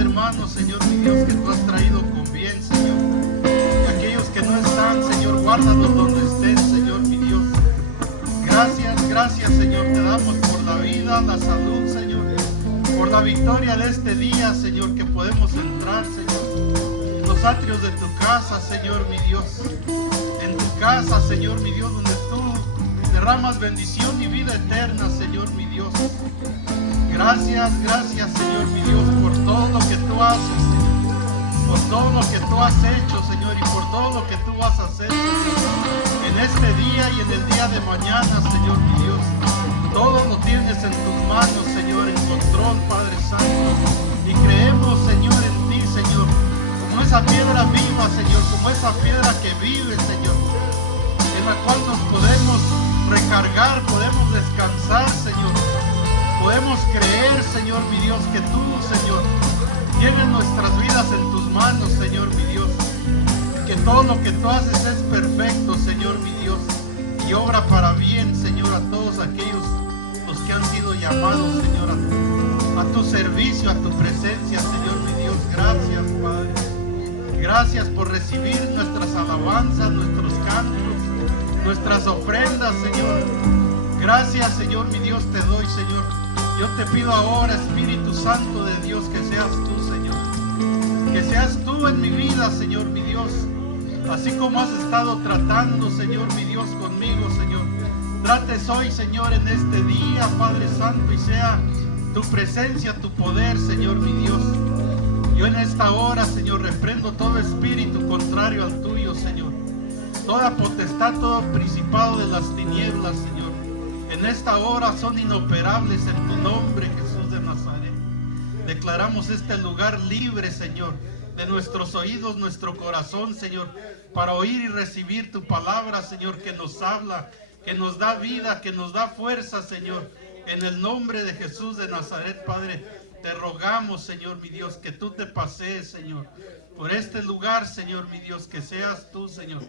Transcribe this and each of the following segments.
cada hermano, Señor mi Dios, que tú has traído con bien, Señor. Y aquellos que no están, Señor, guárdalos donde estén, Señor mi Dios. Gracias, gracias, Señor, te damos por la vida, la salud, Señor, por la victoria de este día, Señor, que podemos entrar, Señor, en los atrios de tu casa, Señor, mi Dios, en tu casa, Señor, mi Dios, donde tú derramas bendición y vida eterna, Señor, mi Dios. Gracias, gracias, Señor, mi Dios, por todo lo que tú haces, Señor, por todo lo que tú has hecho, Señor, y por todo lo que tú vas a hacer, Señor, en este día y en el día de mañana, Señor, mi Dios. Todo lo tienes en tus manos, Señor, en control, Padre Santo. Y creemos, Señor, en ti, Señor, como esa piedra viva, Señor, como esa piedra que vive, Señor, en la cual nos podemos recargar, podemos descansar, Señor. Podemos creer, Señor, mi Dios, que tú, Señor, tienes nuestras vidas en tus manos, Señor, mi Dios. Que todo lo que tú haces es perfecto, Señor, mi Dios. Y obra para bien, Señor, a todos aquellos los que han sido llamados, Señor, a tu servicio, a tu presencia, Señor, mi Dios. Gracias, Padre. Gracias por recibir nuestras alabanzas, nuestros cantos, nuestras ofrendas, Señor. Gracias, Señor, mi Dios, te doy, Señor. Yo te pido ahora, Espíritu Santo de Dios, que seas tú, Señor. Que seas tú en mi vida, Señor, mi Dios. Así como has estado tratando, Señor, mi Dios, conmigo, Señor. Trates hoy, Señor, en este día, Padre Santo, y sea tu presencia, tu poder, Señor, mi Dios. Yo en esta hora, Señor, reprendo todo espíritu contrario al tuyo, Señor. Toda potestad, todo principado de las tinieblas, Señor. En esta hora son inoperables en tu nombre, Jesús de Nazaret. Declaramos este lugar libre, Señor, de nuestros oídos, nuestro corazón, Señor, para oír y recibir tu palabra, Señor, que nos habla, que nos da vida, que nos da fuerza, Señor. En el nombre de Jesús de Nazaret, Padre, te rogamos, Señor, mi Dios, que tú te pasees, Señor, por este lugar, Señor, mi Dios, que seas tú, Señor,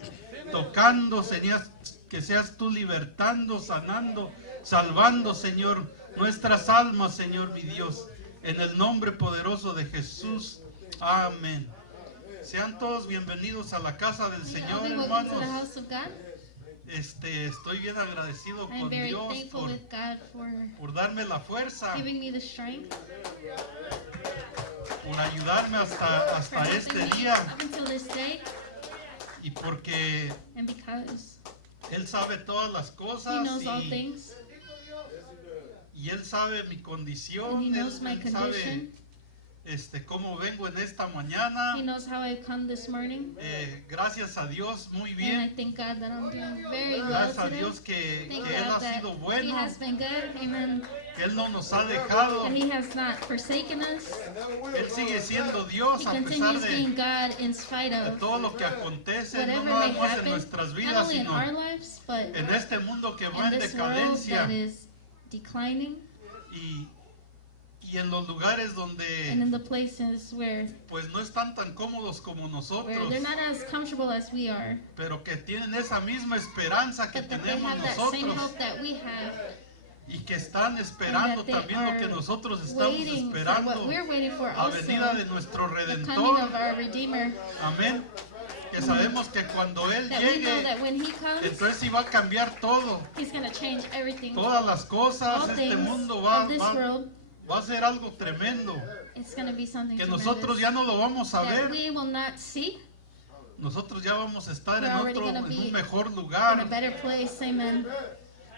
tocando, Señor, que seas tú libertando, sanando, salvando, Señor, nuestras almas, Señor, mi Dios, en el nombre poderoso de Jesús. Amén. Sean todos bienvenidos a la casa del Señor, hermanos. Estoy bien agradecido con Dios por darme la fuerza, por ayudarme hasta este día, y porque Él sabe todas las cosas y Él sabe mi condición, Él sabe cómo vengo en esta mañana. He knows how I've come this morning. Gracias a Dios, muy And I bien. thank God that I'm doing very well Gracias a today. Dios que Thank Él God ha that sido He bueno, has been good. Amen. que Él no nos ha dejado. That He has not forsaken us. Él sigue siendo Dios He a pesar continues being de God in spite of todo lo que acontece, no whatever nada may más en happen, nuestras not vidas, only in sino our lives, but en este mundo que va in en this world decadencia, that is declining, y en los lugares and donde in the places where pues no están tan cómodos como nosotros, they're not as comfortable as we are, pero que tienen esa misma esperanza que but that they tenemos have that same nosotros, hope that we have, y que están esperando and that they también lo que are nosotros estamos waiting for esperando, what we're waiting for la also, venida de nuestro the coming Redentor. of our Redeemer. Amén. Que sabemos que cuando Él That we know llegue, that when He comes, entonces sí va a cambiar todo, He's going to change everything. todas las cosas. All Este things mundo of this world, va a ser algo tremendo, it's going to be something que tremendous nosotros ya no lo vamos a that ver. we will not see. Nosotros ya vamos a estar We're en already gonna en be un mejor In a lugar, better place, amen.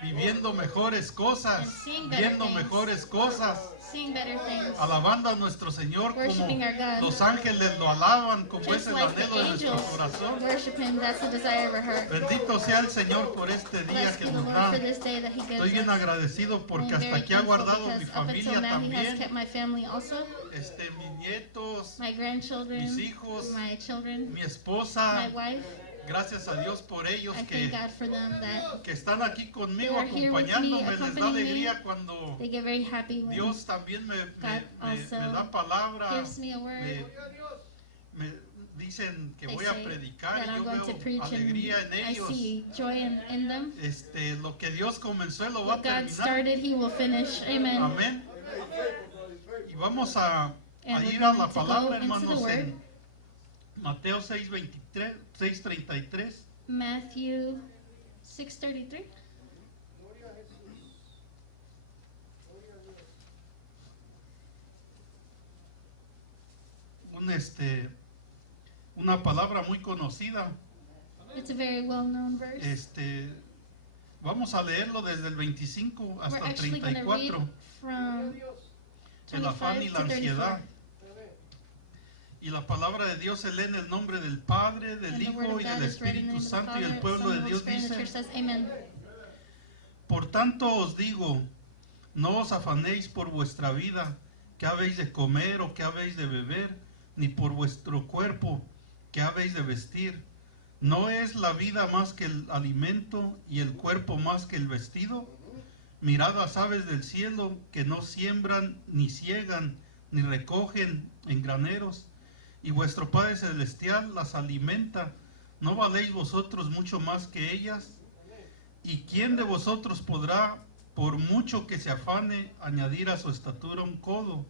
viviendo mejores cosas, And seeing better viendo things. mejores cosas, Seeing better things. alabando a nuestro Señor como Worshiping our God. los ángeles lo alaban, como es Just el like the anhelo de nuestro angels corazón. worship Him, that's the desire of our heart. Bendito sea el Señor por este día Blessed que be the nos Lord da. for this day that He Estoy gives bien us. agradecido porque I'm hasta very aquí ha thankful guardado mi because up until familia now He has también, kept my family also, mis nietos, my grandchildren, mis hijos, my children, mi my esposa. wife. Gracias a Dios por ellos I que, thank God for them that que están aquí conmigo they are here with me, acompañándome. Les da accompanying me. alegría cuando they get very happy when Dios también me also da palabra, gives me a word. me dicen que They voy a say predicar that y I'm yo going to veo preach, and alegría en I ellos. see joy in them. Lo que Dios comenzó Él lo va a What God terminar. started, He will finish. Amen. Amén. Y vamos a And a we're ir a going la to go palabra, into the hermanos, word. en Mateo 6:33. Matthew 6:33. Una palabra muy conocida. It's a very well-known verse. Vamos a leerlo desde el 25 We're hasta el actually going to read 34. from El afán 25 y to la 34. ansiedad. Y la palabra de Dios se lee en el nombre del Padre, del And the word Hijo of y God del is read in the name Espíritu of the Santo, y Father, el pueblo Son, de and the Dios Holy Spirit, and the church dice: says, Amen. Por tanto os digo, no os afanéis por vuestra vida, que habéis de comer o que habéis de beber, ni por vuestro cuerpo, que habéis de vestir. ¿No es la vida más que el alimento y el cuerpo más que el vestido? Mirad las aves del cielo, que no siembran, ni ciegan, ni recogen en graneros, y vuestro Padre Celestial las alimenta. ¿No valéis vosotros mucho más que ellas? ¿Y quién de vosotros podrá, por mucho que se afane, añadir a su estatura un codo?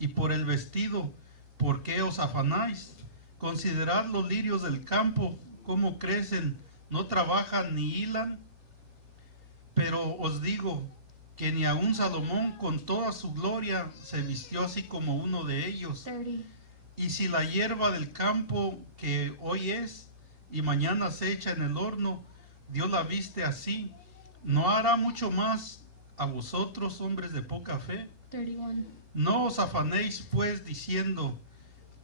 Y por el vestido, ¿por qué os afanáis? Considerad los lirios del campo, cómo crecen, no trabajan ni hilan. Pero os digo que ni aun Salomón con toda su gloria se vistió así como uno de ellos. 30. Y si la hierba del campo que hoy es y mañana se echa en el horno, Dios la viste así, ¿no hará mucho más a vosotros, hombres de poca fe? 31. No os afanéis pues diciendo,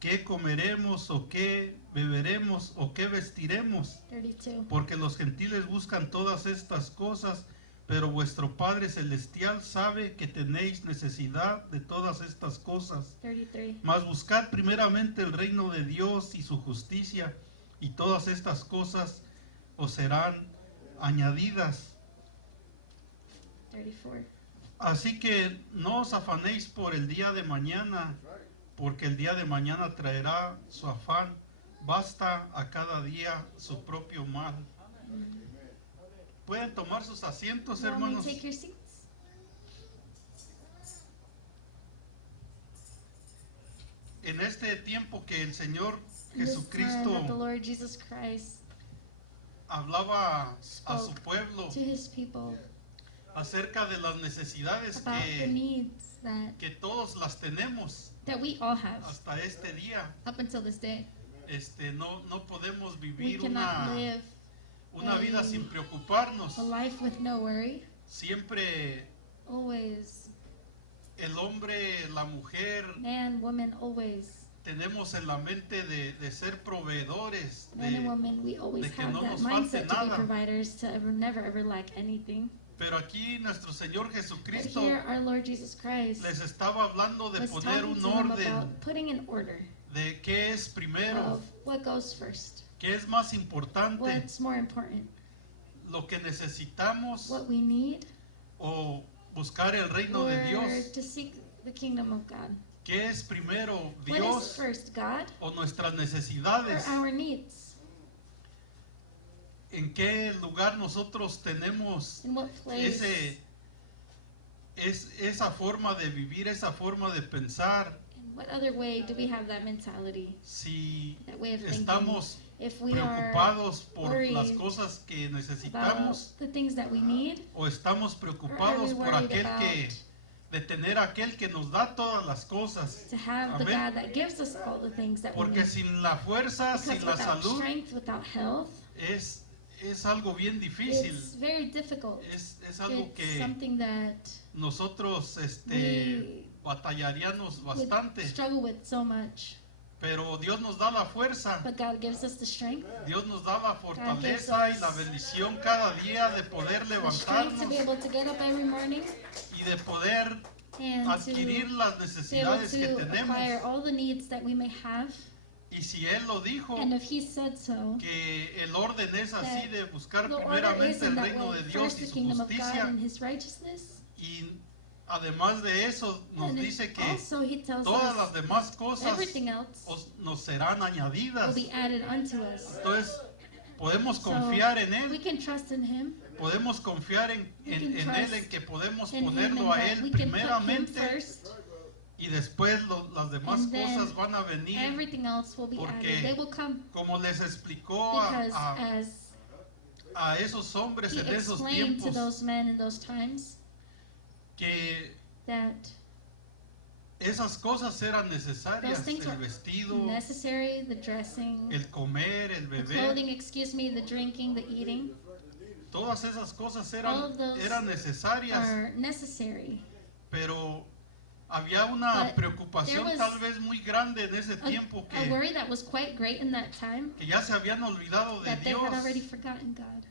¿qué comeremos o qué beberemos o qué vestiremos? 32. Porque los gentiles buscan todas estas cosas, pero vuestro Padre Celestial sabe que tenéis necesidad de todas estas cosas. 33. Mas buscad primeramente el reino de Dios y su justicia, y todas estas cosas os serán añadidas. 34. Así que no os afanéis por el día de mañana, porque el día de mañana traerá su afán. Basta a cada día su propio mal. ¿Pueden tomar sus asientos, Now may hermanos? take your seats. En este tiempo que el Señor In this time that the Jesucristo Lord Jesus Christ hablaba a su spoke pueblo to his people acerca de las necesidades about the needs que todos las tenemos that we all have hasta este día. up until this day. No podemos We vivir cannot live una vida sin preocuparnos. a life with no worry. Siempre Always, el hombre, la mujer, man, woman, always. tenemos en la mente de ser proveedores, Man and woman, we always de que have no that nos falte mindset to be nada. providers, to never ever lack anything. pero aquí nuestro Señor But Jesucristo here, our Lord Jesus Christ les estaba hablando de was poner talking un to them orden about putting an order de qué es primero, of what goes first, qué es más importante, what's more important, lo que necesitamos what we need, o buscar el reino or de Dios. to seek the kingdom of God. ¿Qué es primero, What is Dios first, God o nuestras or necesidades? our needs? ¿En qué lugar nosotros tenemos In what place? esa forma de vivir, esa forma de pensar? In what other way do we have that mentality, Si that way of thinking? estamos If we are preocupados por worried las cosas que about necesitamos the things that we need, o estamos or are preocupados we por worried aquel about de tener aquel que nos da todas las cosas. to have the Amén. God that gives us all the things that we Porque need? sin la fuerza, Because sin la without salud, strength, without health, es algo bien difícil. it's very difficult. Es algo It's que something that nosotros we batallaríamos would bastante. struggle with so much. Pero Dios nos da la fuerza, But God gives us the strength, Dios nos da la gives fortaleza y us la bendición cada día de poder the strength to be levantarnos able to get up every morning y de poder and adquirir to las be able necesidades que to tenemos. acquire all the needs that we may have. Y si Él lo dijo, And if He said so, que el orden es así that de buscar the order is primeramente in el that reino way. de Dios First, y the su kingdom of God justicia, and His righteousness. y además de eso nos And dice que also He tells todas las us demás cosas everything else nos serán will añadidas. be added unto us. Entonces podemos So confiar en we Él, can trust in Him, podemos confiar en can Él, trust en que podemos in Him, and ponerlo a that Él we can put Him primeramente first, y después las demás And then cosas van a venir, everything else will be Porque added. They will come como les explicó because as a esos hombres he en esos explained to tiempos, those men in those times que that esas cosas eran those necesarias, things el were vestido, necessary, the dressing, el comer, el the beber, clothing, the drinking, the eating, todas esas cosas all of those eran necesarias, are necessary. pero había una But preocupación there was tal vez muy grande en ese tiempo A worry that was quite great in that time, que ya se habían olvidado de that they Dios, had already forgotten God.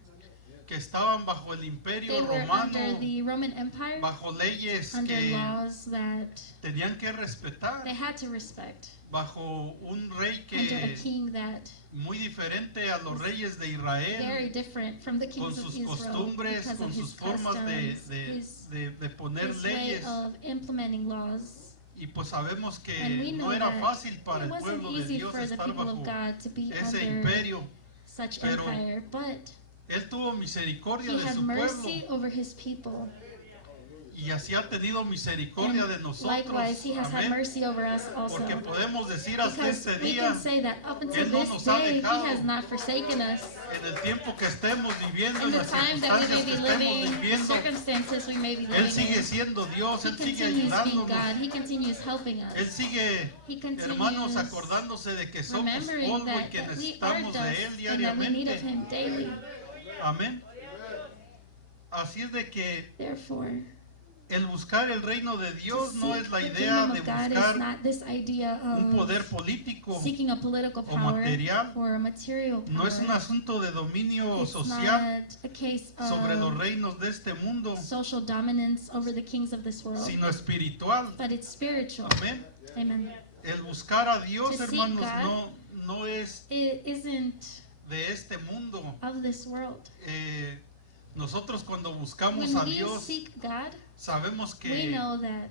que estaban bajo el imperio They were romano, under the Roman Empire, bajo leyes under que laws that tenían que respetar, they had to respect, bajo un rey under a que king that muy diferente a los reyes de Israel, very different from the con kings of sus Israel costumbres, because con of sus his formas customs, de poner his way leyes, of implementing laws. y pues sabemos que And we no know era that fácil para it el wasn't pueblo de easy Dios for the estar people bajo of God to be ese under imperio. such Pero empire, but Él tuvo misericordia he de had su mercy pueblo over his people. y así ha tenido misericordia de And nosotros. likewise, he has had Amén. mercy over us also. Porque podemos decir hasta Because este we día, can say that up until Él no this nos ha day, he dejado. has not forsaken us. en el tiempo que estemos viviendo, In en the las time that we circunstancias may que be estemos living, the viviendo, circumstances we may be Él living sigue in, siendo Dios, he Él sigue continues being ayudándonos, God. He continues helping Él us. sigue, He hermanos, continues acordándose de que somos remembering polvo y que that we are necesitamos de Él dust and that we need of diariamente. him daily. Amén. Así es de que Therefore, el buscar el reino de to Dios no seek es la the idea kingdom de of God is buscar not this idea un poder of político, seeking a political o power material. or a material no es un power. asunto de dominio It's social not a case sobre los of reinos de este mundo, social dominance over the kings of this world, sino espiritual. but it's spiritual. Amén. Amen. El buscar a Dios, To seek hermanos, God. no es It isn't de este mundo. of this world. Nosotros cuando buscamos When a we Dios, seek God, sabemos we que know that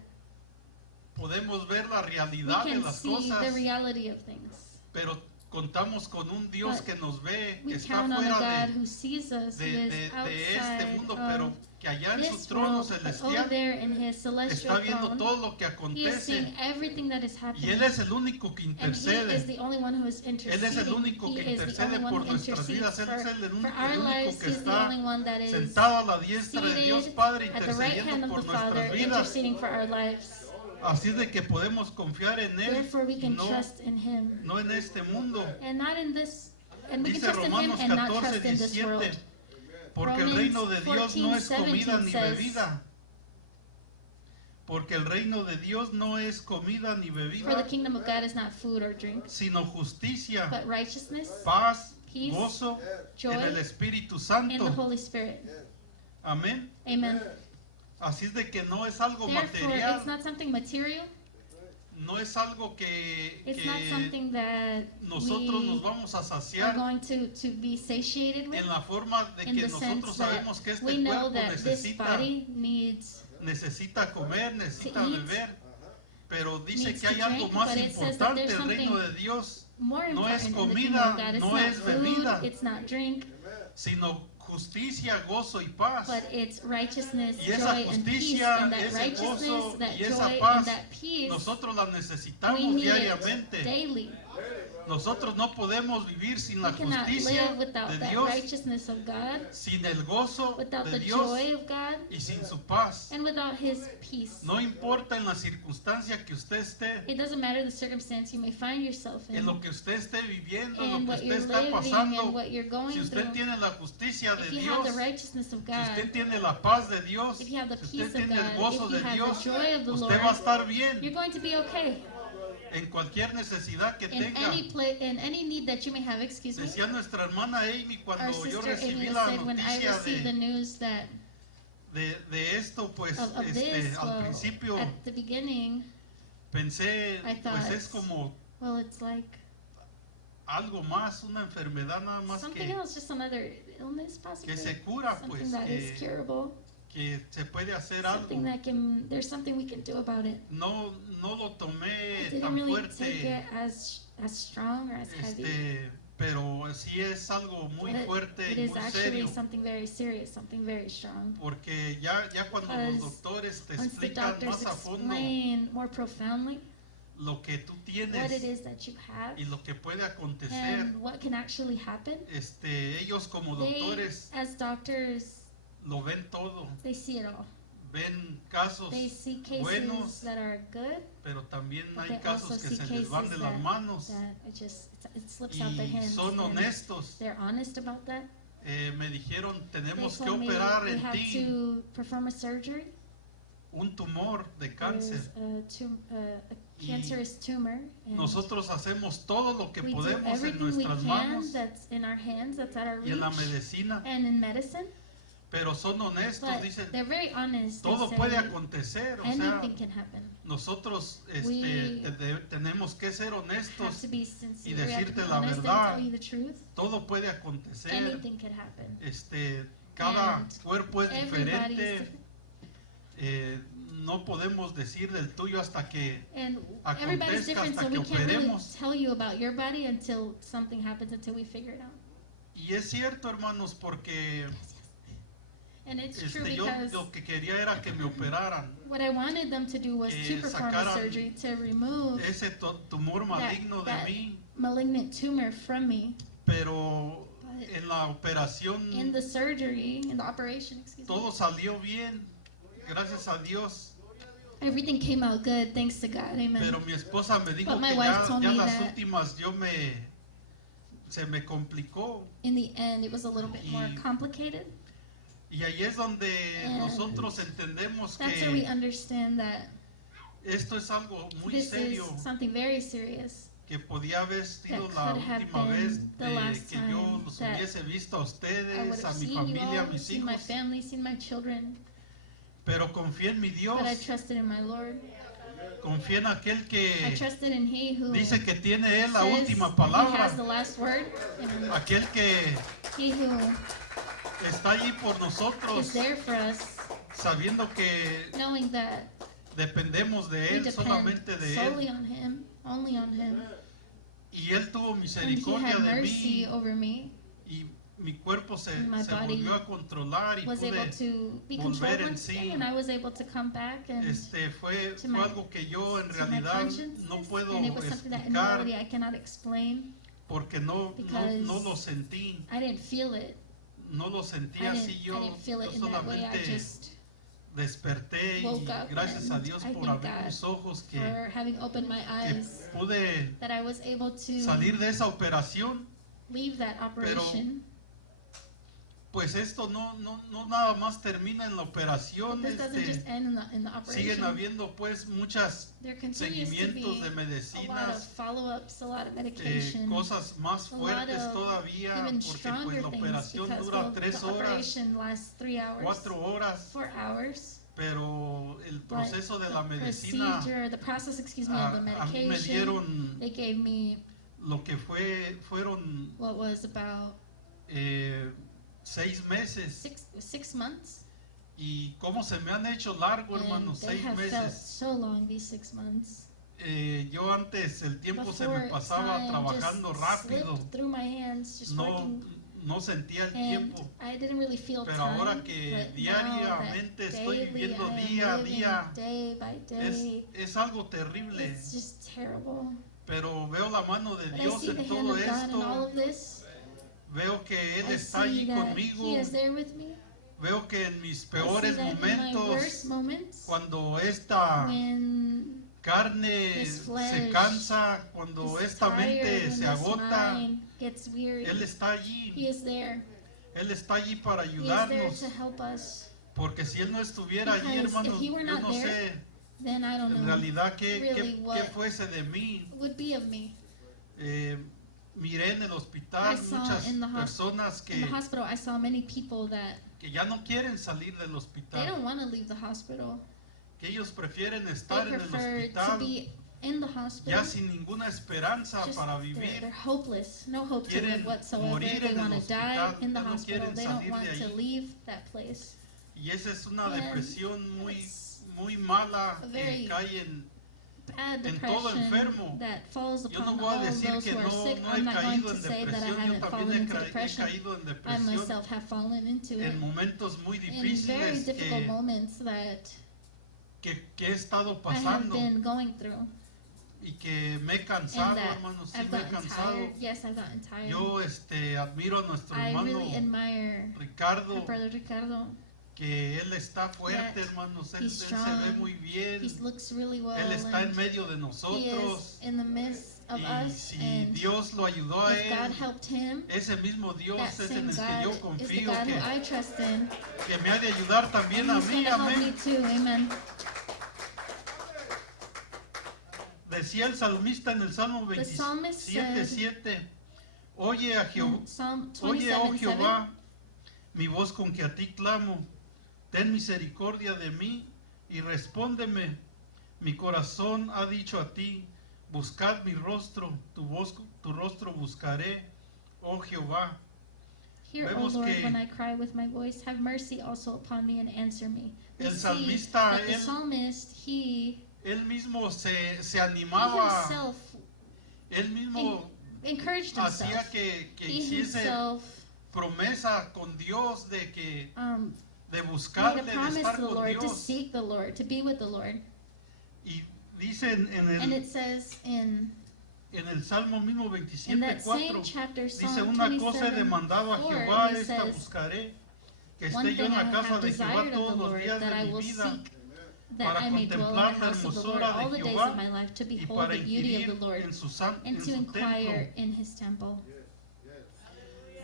podemos ver la we realidad de can las see the cosas, reality of things. pero contamos con un Dios But que nos ve, que We está count on a fuera God who sees us, who de is este outside mundo, of pero que allá en su this trono world, but over celestial there in his celestial está viendo throne, todo lo que he is seeing acontece, everything that is y happening. Él es el único que And he is intercede. the only one who is Él es el interceding. único que He is the intercede only one por who nuestras vidas. intercedes Él es for, el for único, our lives. que He's the está only one that is sentado a la diestra de Dios seated Padre, at the right hand intercediendo of por the Father, nuestras vidas. interceding for our lives. Así es de que podemos confiar en Él, Therefore, we y can no, trust in him, no en este mundo. and not in this. And we can Dice trust in him Romanos and not 14, trust in this world. 17, porque el Romans reino de Dios no es 14, comida 17 ni says, bebida. Porque el reino de Dios no es comida ni For the bebida, kingdom of God is not food or drink, sino justicia, but righteousness, paz, peace, gozo joy, en el Espíritu and the Santo. Holy Spirit. Amén. Amen. Así es de que no es algo Therefore, material, it's not something material. no es algo que It's not something that nosotros nos we vamos a are saciar going to be satiated with. en la forma de In que the sense nosotros that sabemos que este we know cuerpo that this necesita, body needs necesita comer, necesita eat, beber, pero dice needs que hay to algo drink, más but it says that importante, there's el reino something de Dios, more No es important in the kingdom comida, of God. It's no not es food, bebida. it's not drink, sino justicia, gozo y paz. but it's righteousness, Y esa joy, and peace. justicia, And that ese righteousness, gozo that y esa joy, paz, and that peace, Nosotros la we necesitamos need it diariamente. daily. Nosotros no podemos vivir sin la We cannot justicia live without de that Dios, righteousness of God, sin el gozo without de the Dios joy of God, y sin su paz. and without His peace. No importa en la circunstancia que usted esté, It doesn't matter the circumstance you may find yourself en in, lo que usted esté viviendo, and en lo what que you're usted está living, pasando. and what you're Si going usted through. tiene la justicia de If you have Dios, the righteousness of si usted God, tiene la paz de Dios, if you have the si peace usted of tiene el God, gozo if you de have Dios, the joy of the usted Lord, va a estar bien you're going to be okay en cualquier necesidad que in tenga. in any need that you may have. Excuse me. Decía nuestra hermana Amy Our cuando yo sister recibí Amy la said when I noticia received the news that de esto, pues of this, al well, principio at the beginning, pensé, I thought, pues es como well, it's like algo más, una enfermedad nada más something else, just another illness, possibly que se cura, something pues that is curable, que se puede hacer algo. something that there's something we can do about it. No lo I tomé didn't tan really take fuerte, it as strong or as heavy. pero sí es algo muy But fuerte it y is muy actually serio, something very serious, something very strong. porque ya cuando los Because doctores te once the explican doctors más a fondo explain more profoundly lo que tú what tienes it is that you have y lo que puede acontecer, and what can actually happen, ellos como they, doctores as doctors, lo ven todo, they see it all. ven casos They see cases buenos, that are good, pero también but hay they casos also que see se les van de cases las manos that it slips out their y hands. son And honestos. they're honest about that. Me dijeron, They tenemos que told me operar they en have ti to perform a surgery. un tumor de cáncer. There's a cancerous tumor. And Nosotros hacemos todo lo que we do podemos en everything we nuestras can manos that's in our hands, that's at our y en la reach, medicina, and in medicine. pero son honestos, But dicen, they're very honest. They todo say puede acontecer, o sea, anything can happen. nosotros We tenemos que ser Have honestos, to be sincere. y We have to be decirte la honest and verdad. tell you the truth. todo puede acontecer, Anything could happen. cada And cuerpo es everybody's diferente, no podemos decir del tuyo hasta que And everybody's acontezca, different, hasta so que we can't really operemos. tell you about your body until something happens, until we figure it out. Y es cierto, hermanos, porque And it's true yo because lo que quería era que me operaran what I wanted them to do was que to perform a sacaran surgery to remove ese tumor maligno de that mí, malignant tumor from me. pero But en la operación in the surgery, in the operation, excuse me, todo salió bien, gracias a Dios. everything came out good, thanks to God. Amen. Pero mi esposa me dijo But my que wife told ya me las that últimas se me complicó, in the end, it was a little bit more complicated. y ahí es donde And nosotros entendemos That's where we que understand that esto es algo muy this serio, is something very serious. que podía haber sido that la could have última been vez the last que yo time los that hubiese visto a I would ustedes, a have mi seen you familia, a all, mis seen my hijos, family, seen my children, pero confié en mi Dios, but I trusted in my Lord. confié en aquel I que trusted in He who dice que tiene Él la says última that He has the palabra, last word, and aquel que He who está allí por nosotros, is there for us, sabiendo que knowing that dependemos de we Él, depend solamente de solely Él, on Him, only on Him, y Él tuvo and He misericordia had de mercy mí, over me, y mi cuerpo se My body volvió a controlar y was able pude, to be volver controlled en once sí. again, and I was able to come back and fue to my- algo que yo en to my realidad conscience, no puedo and it was something that in explicar reality I cannot explain. porque no because lo sentí, I didn't feel it. no lo sentí I así didn't, I didn't feel it in that way. I solamente just desperté y woke up gracias a and Dios I por thank abrir God mis ojos que for having opened my eyes, pude that I was able to salir de esa operación. leave that operation. Pues esto no nada más termina en la operación, But this doesn't just end in the siguen operation. habiendo pues muchas There continues to seguimientos de be a lot of medicinas, follow-ups, a lot of medication, cosas más a lot fuertes of todavía, even porque stronger pues la things operación because dura the 3 horas, operation lasts 3 hours, 4 horas, 4 hours. pero el But proceso de la the medicina, procedure, the process, excuse me, of the a mí me medication, dieron they gave me lo que fueron what was about 6 meses, 6 months. y cómo se me han hecho largo, And hermanos, they 6 have felt meses. so long, these 6 months. Yo antes el tiempo se Before me pasaba time trabajando just rápido, slipped through my hands, just working, no sentía el and tiempo, I didn't really feel pero time. ahora que But now diariamente that estoy daily viviendo I am día a living día, day by day, es algo terrible, it's just terrible. pero veo la mano de But I Dios see the en hand todo of God in all esto, of this. veo que Él I está see allí that conmigo, He is there with me. veo que en mis I see peores that in my worst momentos, moments, cuando esta when carne this se flesh cansa, cuando is esta tired, mente when se this agota, mind gets weary, Él está He allí, is there. Él está allí para He is there ayudarnos, to help us. porque si Él no estuviera allí, Because hermanos, if He were yo not no there, sé Then I don't en know realidad qué really what fuese de mí. would be of me. Miré en el hospital I saw muchas in the personas In the hospital, I saw many people that que ya no quieren salir del they hospital, don't want to leave the hospital. que ellos prefieren They estar en el prefer to hospital be in the hospital. ya sin ninguna esperanza Just, para they're vivir. hopeless, no hope to Quieren live whatsoever. morir They en el want to die hospital, in the ya no hospital. quieren They don't salir want de to ahí. leave that place. Y esa es una And depresión it's muy mala a very que cae en bad en todo depression enfermo. that falls Yo no upon voy a all decir those que who are no, sick. no he I'm not going caído to en say that I depresión, yo haven't fallen también into he depression. caído en I depresión myself have fallen into it en momentos muy in very difíciles difficult moments that que he estado I have pasando been going through, y que me he and cansado, that hermano, sí I've me he gotten cansado. tired. Yes, I've gotten tired. Yo admiro a nuestro I hermano really admire our Ricardo, brother Ricardo. que él está fuerte, That hermanos, él he's se ve strong. muy bien, He looks really well, él está en and medio de he nosotros, is in the midst of y us. si And Dios lo ayudó a if God él, helped him, ese mismo Dios that es same en el que God yo is the confío, God who I trust in. que me ha de ayudar también And a he's mí, going to help me amén. too. Amen. Decía el salmista en el Salmo The psalmist 27:7, oye a Jehová, In Psalm oye, oh 27:7, Jehová, mi voz con que a ti clamo, ten misericordia de mí y respóndeme. Mi corazón ha dicho a ti, buscad mi rostro, tu rostro buscaré, oh Jehová. Hear, O Vemos Lord, que when I cry with my voice, have mercy also upon me and answer me. We el see salmista, that the él- psalmist, he Él mismo se animaba, himself él mismo encouraged hacía himself. que He hiciese himself promesa con Dios de que de made buscarle, a de promise estar to the con Lord, to Dios. seek the Lord, to be with the Lord. Y dice en And el, it says in Salmo mismo in that same 27:4, chapter, dice, Psalm una cosa he 27, demandado a 4, Jehová, he esta says, buscaré, que one esté yo thing en I la casa have de Jehová desired of the todos los Lord, días that I de mi will vida, seek, that para I may dwell in the contemplar la house of the Lord hermosura de all the days Jehová of my life, to y behold para the beauty of inquirir the Lord, en su and to templo. inquire in his temple.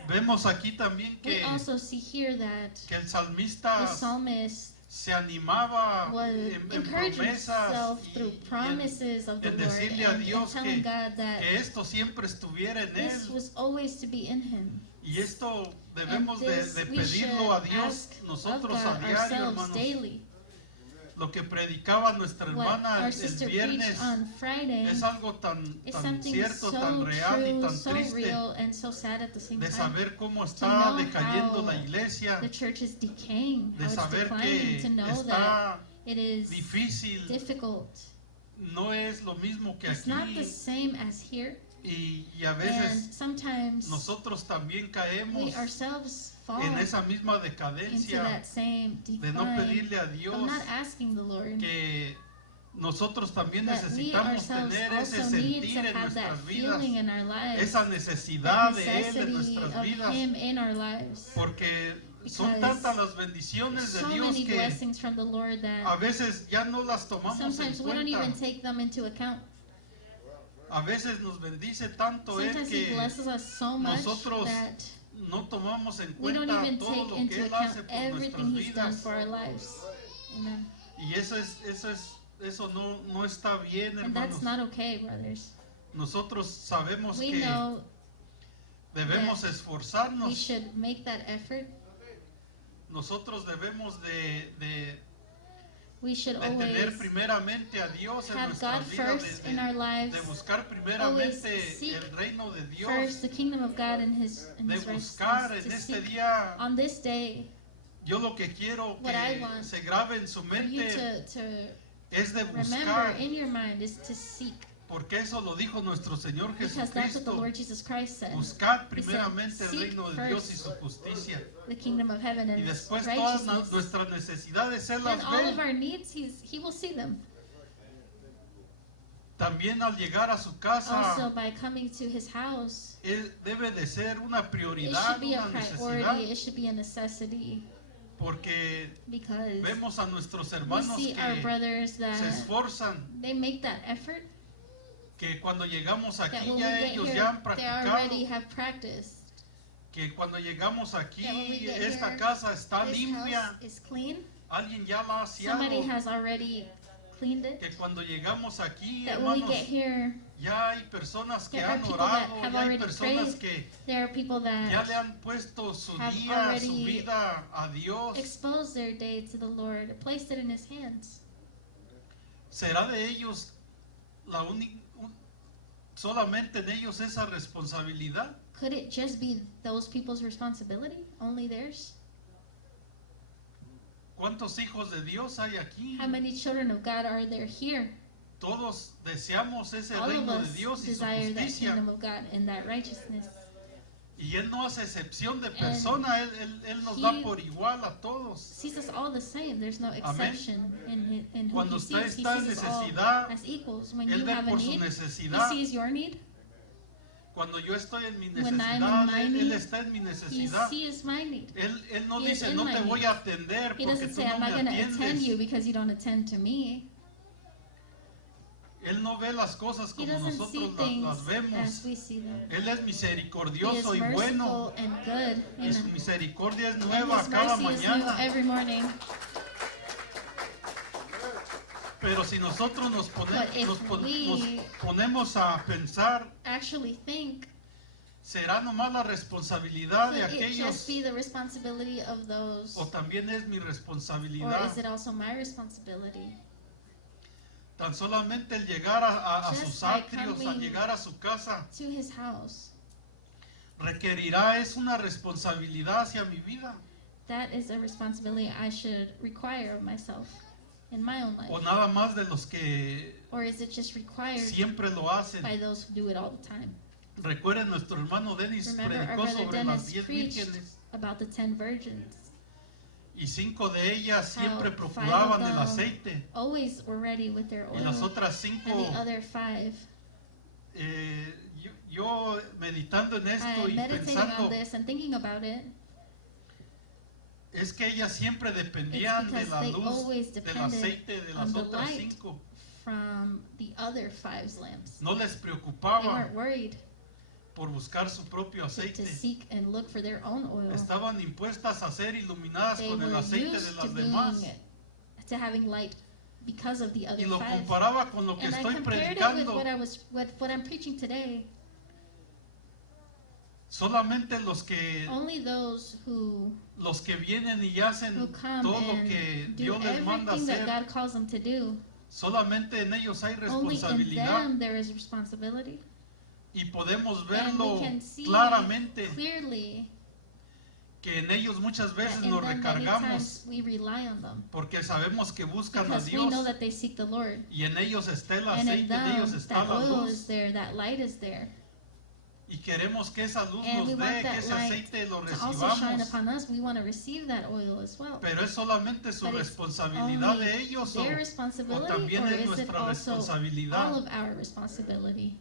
Vemos aquí también We que also see here that el the salmista psalmist se animaba was en encouraging promesas himself through y promises of the en Lord, decirle a and Dios telling que God that esto siempre estuviera en this él. was always to be in him. Y esto debemos And this de we should pedirlo a Dios ask of nosotros a God diario, ourselves hermanos. daily. Lo que predicaba nuestra What hermana our el sister viernes preached on Friday es algo tan is tan something cierto, so tan real y true, tan so triste real, and so sad at the same de time. saber cómo To está know decayendo how la iglesia, the church is decaying, de how it's saber declining, que to know that está it is difícil, difficult. no es lo mismo que It's not the aquí same as here, y a and veces sometimes nosotros también we caemos ourselves fall en esa misma into decadencia that same de no decline pedirle a of Dios not asking the Lord, que nosotros también that we necesitamos ourselves tener ese also need to sentir en have that nuestras vidas, feeling in our lives, esa that necesidad de Él en necessity nuestras of vidas, Him in our lives. porque son Because tantas las bendiciones So de Dios many que blessings from the Lord a that veces ya no las tomamos en sometimes we don't cuenta. even take them into account. A veces nos bendice tanto Él Sometimes He que blesses us so much nosotros that no tomamos en we don't cuenta even todo take lo into que Él account hace por everything nuestras He's done vidas. for our lives. Amen. Y eso no está bien, And that's hermanos. not okay, brothers. Nosotros sabemos We que know debemos we esforzarnos. should make that effort. Nosotros debemos de We should tener always primeramente a Dios en have nuestras God vidas, first in our lives, de buscar always primeramente seek el reino de Dios, first the kingdom of God and His de buscar righteousness, en to este seek día. on this day Yo lo que quiero What I que want se grabe en su for you mente to es de remember buscar, in your mind is to seek, porque eso lo dijo nuestro Señor because that's what the Jesucristo. Lord Jesus Christ said. Buscar He said, primeramente el "Seek reino de Dios y first su justicia, the kingdom of heaven y and His después todas righteousness, nuestras necesidades Él and las all of ve. our needs, He will see them." También al llegar a su Also, casa, by coming to His house, debe de ser una it prioridad, should be a una necesidad, priority, it should be a necessity, porque because vemos a nuestros we hermanos see our que brothers se that esforzan, they make that effort, que cuando llegamos that aquí when we ya get ellos here, ya han they already practicado, have practiced. que cuando llegamos aquí That when we get esta here, casa está This limpia, house is clean. alguien ya la ha Somebody aseado, has already cleaned it. que cuando llegamos aquí, That when we hermanos, get here, ya hay personas que there are han people that orado, have ya hay already personas prayed. que there are people ya le that han puesto su have día, su already vida a Dios. exposed their day to the Lord, placed it in His hands. ¿Será de ellos solamente en ellos esa responsabilidad? Could it just be those people's responsibility? Only theirs? ¿Cuántos hijos de Dios hay aquí? How many children of God are there here? Todos deseamos ese All of reino de us Dios y su desire that justicia. kingdom of God and that righteousness. Y Él no hace excepción de persona, Él nos He da por igual a todos. Sees us all the same. There's no Amén. exception in who Cuando he usted sees. He está en sees us all necesidad, as equals. When Él you ve have a por su need, he necesidad. sees your need. Cuando yo estoy en mi When I'm in necesidad, my Él need, está en mi He necesidad. sees my need. Él no He is dice, in no my te voy need. a atender He porque doesn't tú say, no I'm me not going to attend you atiendes. because you don't attend to me. Él no ve las cosas He como doesn't see nosotros things las as vemos. we see them. Él es He is misericordioso y bueno. merciful and good. Y su And misericordia es and nueva His cada mercy is new mañana. every morning. Pero si nosotros nos But if we ponemos a pensar, actually think, ¿será nomás la responsabilidad de could it aquellos just be the responsibility of those, o también es mi or responsabilidad? is it also my responsibility? Tan solamente el llegar a Just sus by atrios, al coming llegar a su casa, To His house, requerirá es una responsabilidad hacia mi vida. that is a responsibility I should require of myself in my own O life. nada más de los que Or is it just required siempre lo hacen. by those who do it all the time? Recuerden, nuestro hermano Dennis Remember our predicó brother sobre las Dennis 10 preached vírgenes about the 10 virgins. y 5 de ellas siempre How 5 procuraban of el them aceite always were ready with their y las oil, otras 5 and the other 5, yo meditando en esto I'm y meditating pensando, on this and thinking about it. es que ellas siempre It's dependían de because la they luz always del depended aceite de las on the otras light 5. from the other 5's lamps. No les They preocupaba weren't worried por buscar su propio to aceite. seek and look for their own oil. Estaban impuestas a ser iluminadas They con el were aceite de used to las demás. to having light because of the Y other lo 5. comparaba con lo que And I estoy compared it predicando. with what I'm preaching today. Solamente los que Only those who vienen y hacen come todo lo que and do Dios les manda everything that hacer, God calls them to do. solamente en ellos hay Only in responsabilidad them there is responsibility. y podemos And verlo we can see claramente clearly que en ellos muchas that veces in nos them many recargamos times we rely on them. porque sabemos que buscan a Because we Dios know that they seek the Lord. y en ellos está el And in aceite, en ellos them, está that la oil is luz there, that light is there. y queremos que esa luz And nos we dé, want que that ese light aceite lo to also shine recibamos, upon us. We want to receive that oil as well. pero es solamente su But it's responsabilidad only de ellos o their responsibility, también or es is it nuestra also all responsabilidad. of our responsibility?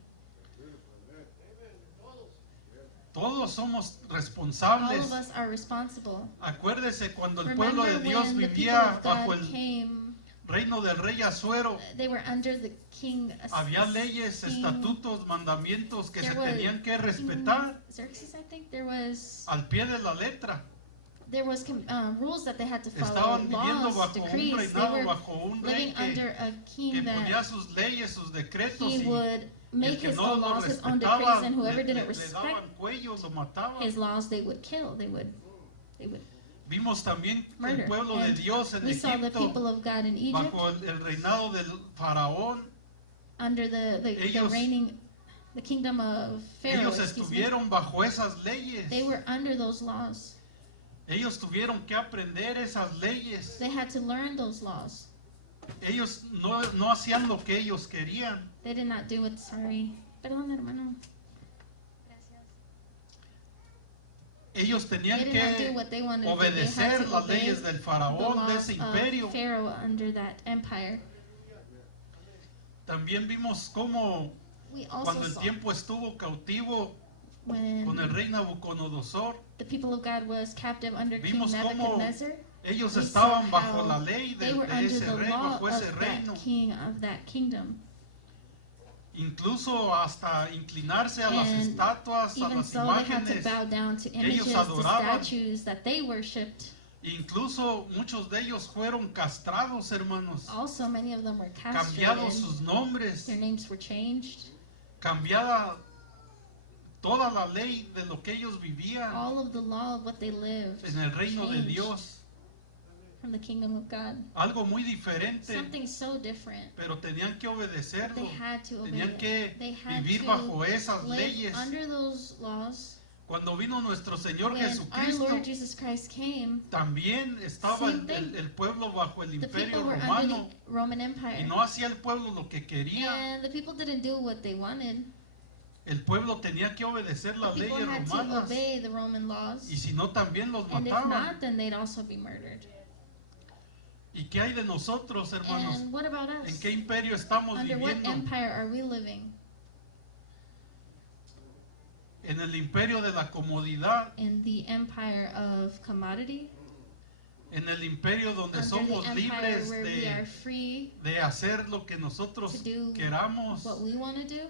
Todos somos All responsables. of us are responsible. Acuérdese cuando el pueblo Remember de Dios when the people vivía of bajo God el came, reino del rey Asuero, they were under the king. había leyes, King estatutos, mandamientos que se There was tenían que respetar Xerxes, I think. There was al pie de la letra. rules that they had to follow, Estaban viviendo laws, bajo un decrees. They reinado, were bajo un living rey under a que king ponía that sus leyes, sus decretos he y would el make que his no own lo laws, his own respetaba, decrees, and whoever le didn't daban respect cuello, lo mataban. his laws, they would kill. They would. Vimos también Murder. el pueblo de And Dios en we saw the Egipto people of God in Egypt bajo el reinado del faraón. under the Ellos- reigning, the kingdom of Pharaoh. Ellos Excuse me. estuvieron bajo esas leyes. They were under those laws. Ellos tuvieron que aprender esas leyes. They had to learn those laws. Ellos no hacían lo que ellos querían. They did not do it. Sorry. Perdón, hermano. Ellos tenían They did not do que what they wanted to do. They had obedecer to las obey leyes del the faraón, de laws ese imperio. of Pharaoh under that empire. También vimos cómo We also cuando el saw tiempo estuvo cautivo when con el rey Nabucodonosor, the people of God was captive under King vimos cómo Nebuchadnezzar. ellos We estaban saw bajo how la ley They de were under ese the rey, law bajo ese of reino. that king of that kingdom. Incluso hasta inclinarse a las And estatuas, a Even las so, they had to imágenes. bow down to ellos images, to adoraban. statues that they worshipped. Incluso muchos de ellos fueron castrados, hermanos. Also, many of them were Cambiados castrated. sus nombres. Their names were changed. Cambiada toda la ley de lo que ellos vivían All of the law of what they lived en el reino de changed Dios. from the kingdom of God. Algo muy diferente, Something so different. pero tenían que obedecerlo. They had to obey Tenían it. que They had vivir to bajo esas live leyes under those laws Cuando vino nuestro Señor When our Jesucristo, Lord Jesus Christ came, también estaba Same thing. el pueblo bajo el the imperio people were under romano the Roman y Empire. no hacía el pueblo lo que quería. And the people didn't do what they wanted. El pueblo tenía que obedecer The las people leyes had to romanas obey the Roman laws. y si no también los And if mataban. not, then they'd also be murdered. ¿Y qué hay de nosotros, hermanos? And what about ¿En us? qué imperio estamos Under what viviendo? empire are we living? ¿En el imperio de la comodidad? In the empire of commodity? ¿En el imperio donde Under somos the empire libres where we are free de hacer lo que nosotros to do queramos? what we want to do?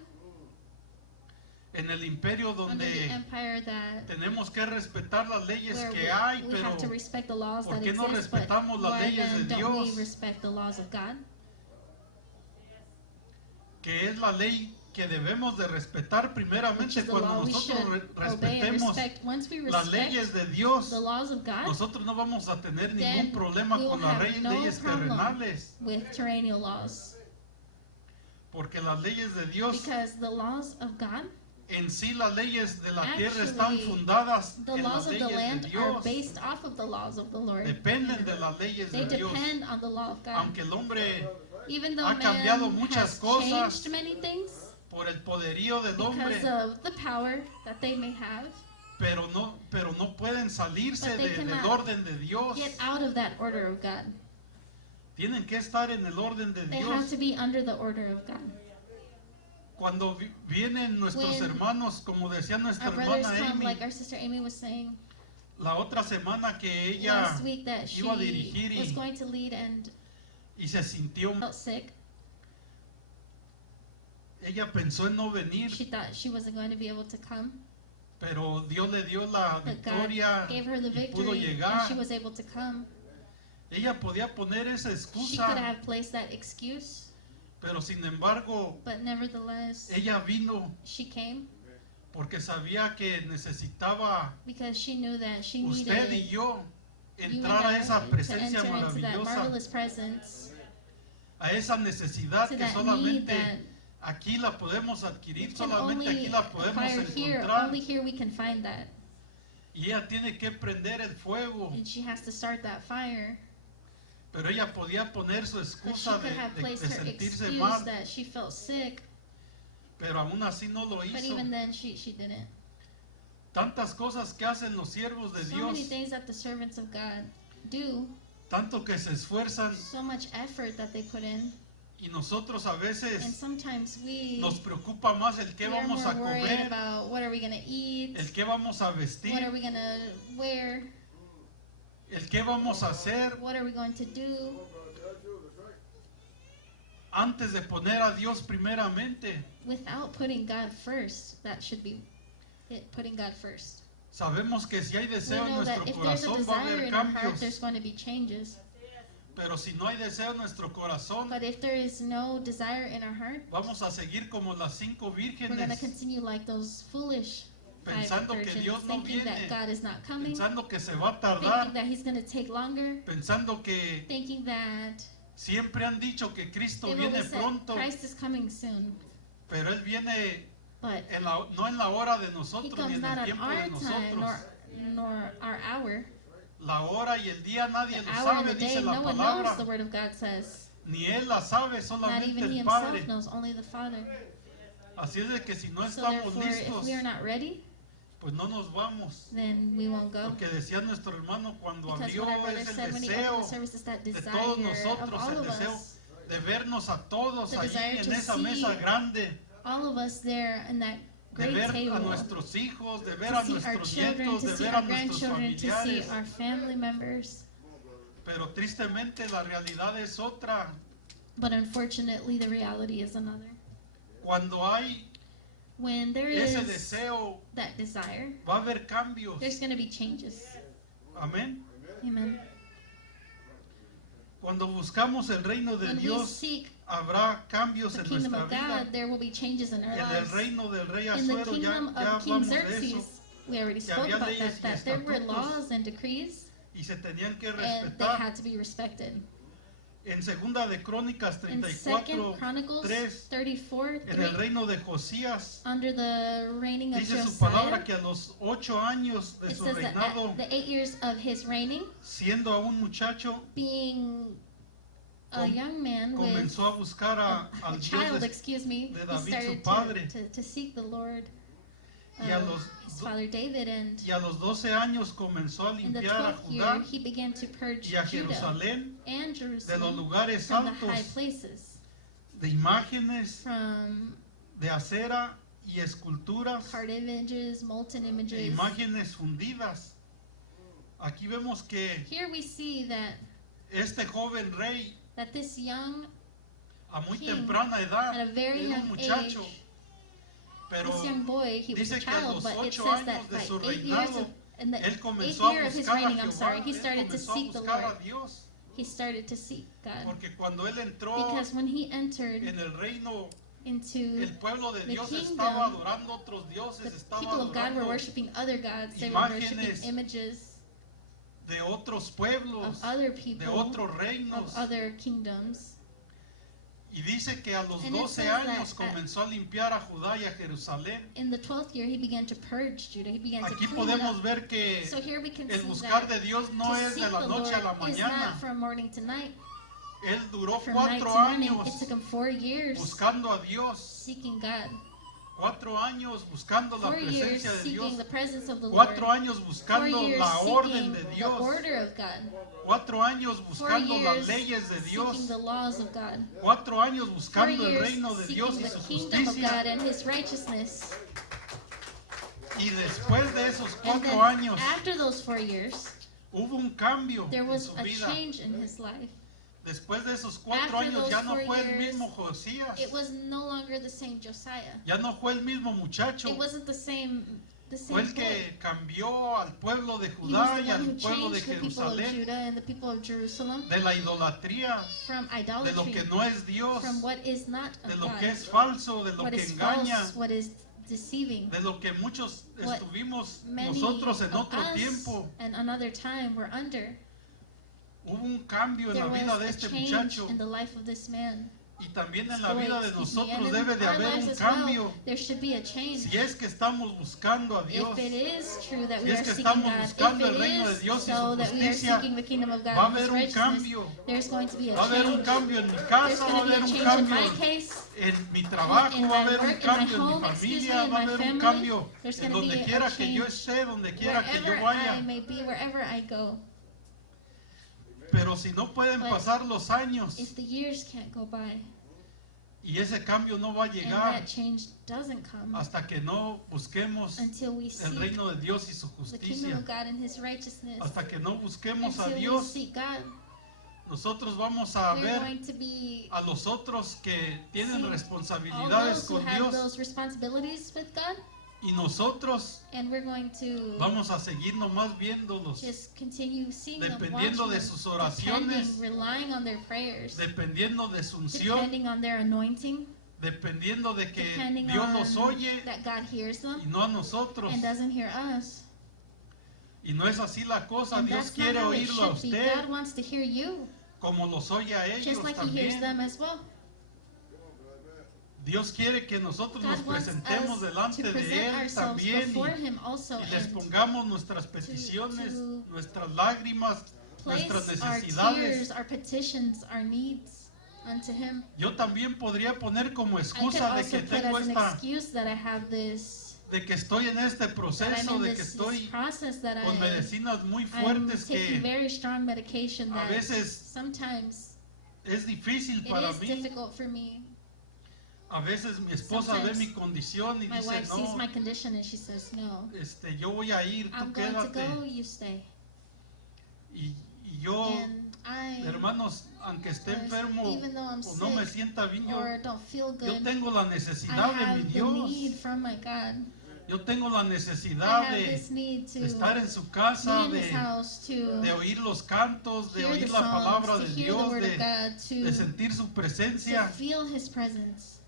¿En el imperio Under the donde empire that tenemos que respetar las leyes where que hay, we pero have to respect the laws ¿por that qué no exist, but respetamos las why leyes then de don't Dios? we respect the laws of God? Que es la ley que debemos de respetar Which primeramente is the cuando law we nosotros should obey and respetemos respect. Once we las respect leyes de Dios, the laws of God, nosotros no vamos a tener then ningún problema we will con las have no leyes problem terrenales, with tyrannical laws. porque las leyes de Dios, Because the laws of God, en sí las leyes de la tierra están actually, fundadas the en laws las of the leyes land de are Dios, based off of the laws of the Lord. dependen de las leyes They de Dios. depend on the law of God. Aunque el hombre, Even though ha cambiado man muchas has cosas changed many things por el poderío del hombre, because of the power that they may have, pero no pueden salirse But they del cannot orden de Dios. get out of that order of God. Tienen que estar en el orden de They have Dios. to be under the order of God. Cuando vienen nuestros When hermanos, como decía nuestra Our brothers hermana come, Amy, like our sister Amy was saying la otra semana que ella last week, that she iba a dirigir was y, going to lead and y se sintió, felt sick. ella pensó en no venir, She thought she wasn't going to be able to come, pero Dios le dio la but God victoria gave her the y pudo victory and llegar. she was able to come. Ella podía poner esa She could excusa, have placed that excuse, pero sin embargo, but nevertheless, ella vino she came porque sabía que necesitaba because she knew that she usted y needed yo you and entrar a I esa to presencia enter into that maravillosa, marvelous presence, a esa necesidad to que that need solamente that aquí la podemos adquirir, we can solamente aquí only la podemos acquire here. encontrar. Only here we can find that. Y ella tiene que prender el fuego, And she has to start that fire. pero ella podía poner su But she excusa could have de placed her sentirse excuse mal, that she felt sick, pero aún así no lo but hizo. even then she didn't. Tantas cosas que hacen los siervos de So Dios, many things that the servants of God do, tanto que se esfuerzan, so much effort that they put in, y nosotros a and veces sometimes we nos preocupa más el que are vamos more a worried comer, about what are we gonna eat, el que vamos a what are vestir, we gonna wear, el que vamos a hacer, what are we going to do, antes de poner a Dios primeramente. without putting God first. That should be it, putting God first. Sabemos que si hay We deseo en know that nuestro if there's a corazón va a desire haber in our heart, there's cambios, going to be changes. pero si no hay deseo en nuestro corazón, But if there is no desire in our heart, vamos a seguir como las 5 we're going to vírgenes, continue like those foolish five pensando que virgins, Dios no thinking viene, that God is not coming, pensando que se va a thinking tardar, that He's going to take longer, pensando que thinking that siempre han dicho que Cristo they've viene always said pronto, Christ is coming soon. pero Él viene But no en la hora de He nosotros ni comes en not el at tiempo our de time nosotros. nor our hour. La hora y el día nadie The lo hour and sabe, the day, dice la no one knows, the palabra. Word of God says. Ni Él la sabe, Not solamente even He el Himself Padre. knows, only the Father. Así es de que si no So estamos therefore, if listos, we are not ready, pues no nos vamos. then we won't go. Porque decía nuestro hermano cuando Because abrió what our brother es el said when he deseo opened the service is that de desire todos of nosotros, all el of deseo us, de vernos a todos the allí desire en to esa see mesa grande, all of us there in that de great ver a table, nuestros hijos, de ver to a see our nuestros children, nietos, to de see ver our a nuestros grandchildren, to see familiares. our family members. Pero tristemente la realidad es otra. But unfortunately, the reality is another. Cuando hay When there ese is deseo, that desire, va a haber cambios. there's going to be changes. Amén. Amen. Cuando buscamos el reino de When we Dios, seek habrá cambios the en kingdom nuestra of vida. God, there will be changes in our En el lives. reino del rey In the Asuero ya kingdom of King hablamos de eso. Xerxes, we already Que spoke había about leyes y that there were estatutos laws and decrees, Y se tenían que and they respetar. had to be respected. En segunda de Crónicas In 34, 2 Chronicles 3, 34, en el 3, reino de Josías, under the reigning of dice su Josiah, palabra que a los 8 años de it su says that reinado, at the 8 years of his reigning, siendo aún muchacho, being a Com- young man with comenzó a buscar a al Dios child, de, excuse me, de he David, su started padre. to seek the Lord, Y a los his do- father David, and y a los 12 años comenzó a in the limpiar a 12th year Judá he began to purge y a Judah Jerusalén and de los Jerusalem lugares from the high altos, places, de imágenes, from de acera y esculturas carved images, molten e images. imágenes fundidas. Aquí vemos que Here we see that este joven rey this young, a muy king, temprana edad at a very era un young muchacho, age, pero this young boy, he was a dice que a child, los but it 8 says that años de by su 8 years reinado, in the él 8th comenzó a year of his buscar a reigning, I'm sorry, Jehová, he él started to comenzó a seek the buscar Lord. a Dios, He started to seek God. porque cuando él entró Because when he entered en el reino, into el pueblo de the Dios kingdom, estaba adorando otros dioses, the estaba people of God were adorando worshiping other gods, they were worshiping imágenes images de otros of pueblos, other de people, otros of reinos. other kingdoms. Y dice que a los And it 12 says años that comenzó a limpiar a Judá y a Jerusalén. In the 12th year, he began to purge Judah. He began to Aquí clean it podemos up. ver que So here we can el see buscar that de Dios no to es seek de la the noche a la Lord is not mañana. from morning to night, Él duró from night 4 to morning. años It took him 4 years buscando a Dios, seeking God. 4 años buscando la 4 years presencia de seeking Dios, the presence of the 4 Lord. años 4 buscando years la seeking orden de the Dios, order of God. 4 años 4 buscando las years leyes de seeking Dios, the laws of God. 4 años 4 buscando el years reino de Dios seeking y the su kingdom of God justicia. and His righteousness. Y después de esos And 4 then años after those 4 years, hubo un cambio there en was su a vida. change in his life. Después de esos 4 After años those ya no 4 fue el years, mismo Josías, It was no longer the same Josiah. ya no fue el mismo muchacho, It wasn't the same fue el boy. que cambió al pueblo de He was Judá the y one al who pueblo de changed the people of Jerusalén Judah and the people of Jerusalem de la idolatría, from de lo idolatry, que no es Dios, from what is not de of lo God, que es falso, de lo what que is engaña, false, what is deceiving. de lo que muchos What estuvimos Many nosotros en of otro us tiempo. and another time were under. Hubo un cambio en There la vida was de a este change muchacho in the life of this man. y también en This la boy, vida de excuse me. And nosotros in debe de our haber lives un as well, cambio. there should be a change. Si es que estamos buscando a Dios, If it is true that si we es are que seeking estamos God, buscando if el reino de it Dios is y su so that we are justicia, seeking the kingdom of va a God and haber His un righteousness, cambio. there's going to be a Va a haber un change. cambio en mi There's casa, va a going to be haber a un change in cambio my case, en mi trabajo, in va a my haber un work, in my cambio en mi home, excuse me, familia, in va a my haber un family. cambio There's en going to donde be a quiera que yo change esté, donde quiera que wherever yo vaya. I may be, wherever I go. Pero si no pueden But pasar los años If the years can't go by y ese cambio no va a and llegar that change doesn't come hasta que no busquemos until we el seek reino de Dios y su the kingdom justicia, of God and His righteousness, hasta que no busquemos a until we Dios, seek God, nosotros vamos a we're ver going to be a los otros que tienen See, all responsabilidades those who con have Dios those responsibilities with God, y nosotros and we're going to vamos a seguir nomás viéndolos, just continue seeing them, dependiendo watching de them, sus oraciones, relying on their prayers, dependiendo de su unción, depending on their anointing, dependiendo de que depending Dios on nos oye that God hears them y no a nosotros. and doesn't hear us. Y no es así la cosa, And Dios that's not quiere how it oírlo a should be. usted God wants to hear you, como los oye a ellos just like He hears también. them as well. Dios quiere que nosotros nos God wants presentemos us delante to de present Él ourselves también before Him also y les and pongamos nuestras peticiones, to nuestras lágrimas, place nuestras our necesidades. tears, our petitions, our needs unto Him. Yo también podría poner como I could excusa de also que put tengo as an esta, excuse that I have this, de que estoy en este that I'm proceso, in de que this estoy process that con medicinas muy I'm fuertes taking que very strong medication a that veces sometimes es difícil it para is mí. difficult for me. A veces mi esposa ve Sometimes mi condición y My dice, wife sees no, my condition and she says, no, yo voy a ir, I'm tú going to quédate. go, you stay. Y yo, And I, hermanos, aunque esté enfermo even though I'm o no me sick sienta bien, or don't feel yo good, tengo la I necesidad de mi have the Dios. need from my God. Yo tengo la I necesidad have de this need to estar en su be casa, in His de house, to oír los cantos, de hear the oír la palabra songs, to de hear the Dios, word of de God, to sentir su to presencia. feel His presence.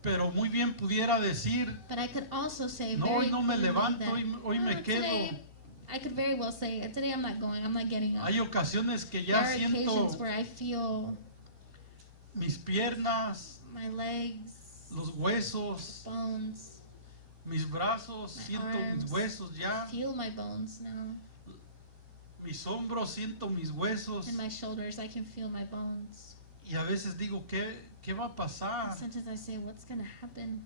Pero muy bien pudiera decir, But I could also say no, very hoy no me clearly levanto, that, hoy me quedo. today I could very well say, today I'm not going, I'm not getting up. Hay ocasiones que There ya are occasions siento where I feel mis piernas, my legs, los huesos, bones, mis brazos, my siento arms, mis huesos ya, feel my bones now. mis hombros, siento mis huesos. In my shoulders, I can feel my bones. Y a veces digo, ¿qué va a pasar? Sometimes I say, what's going to happen?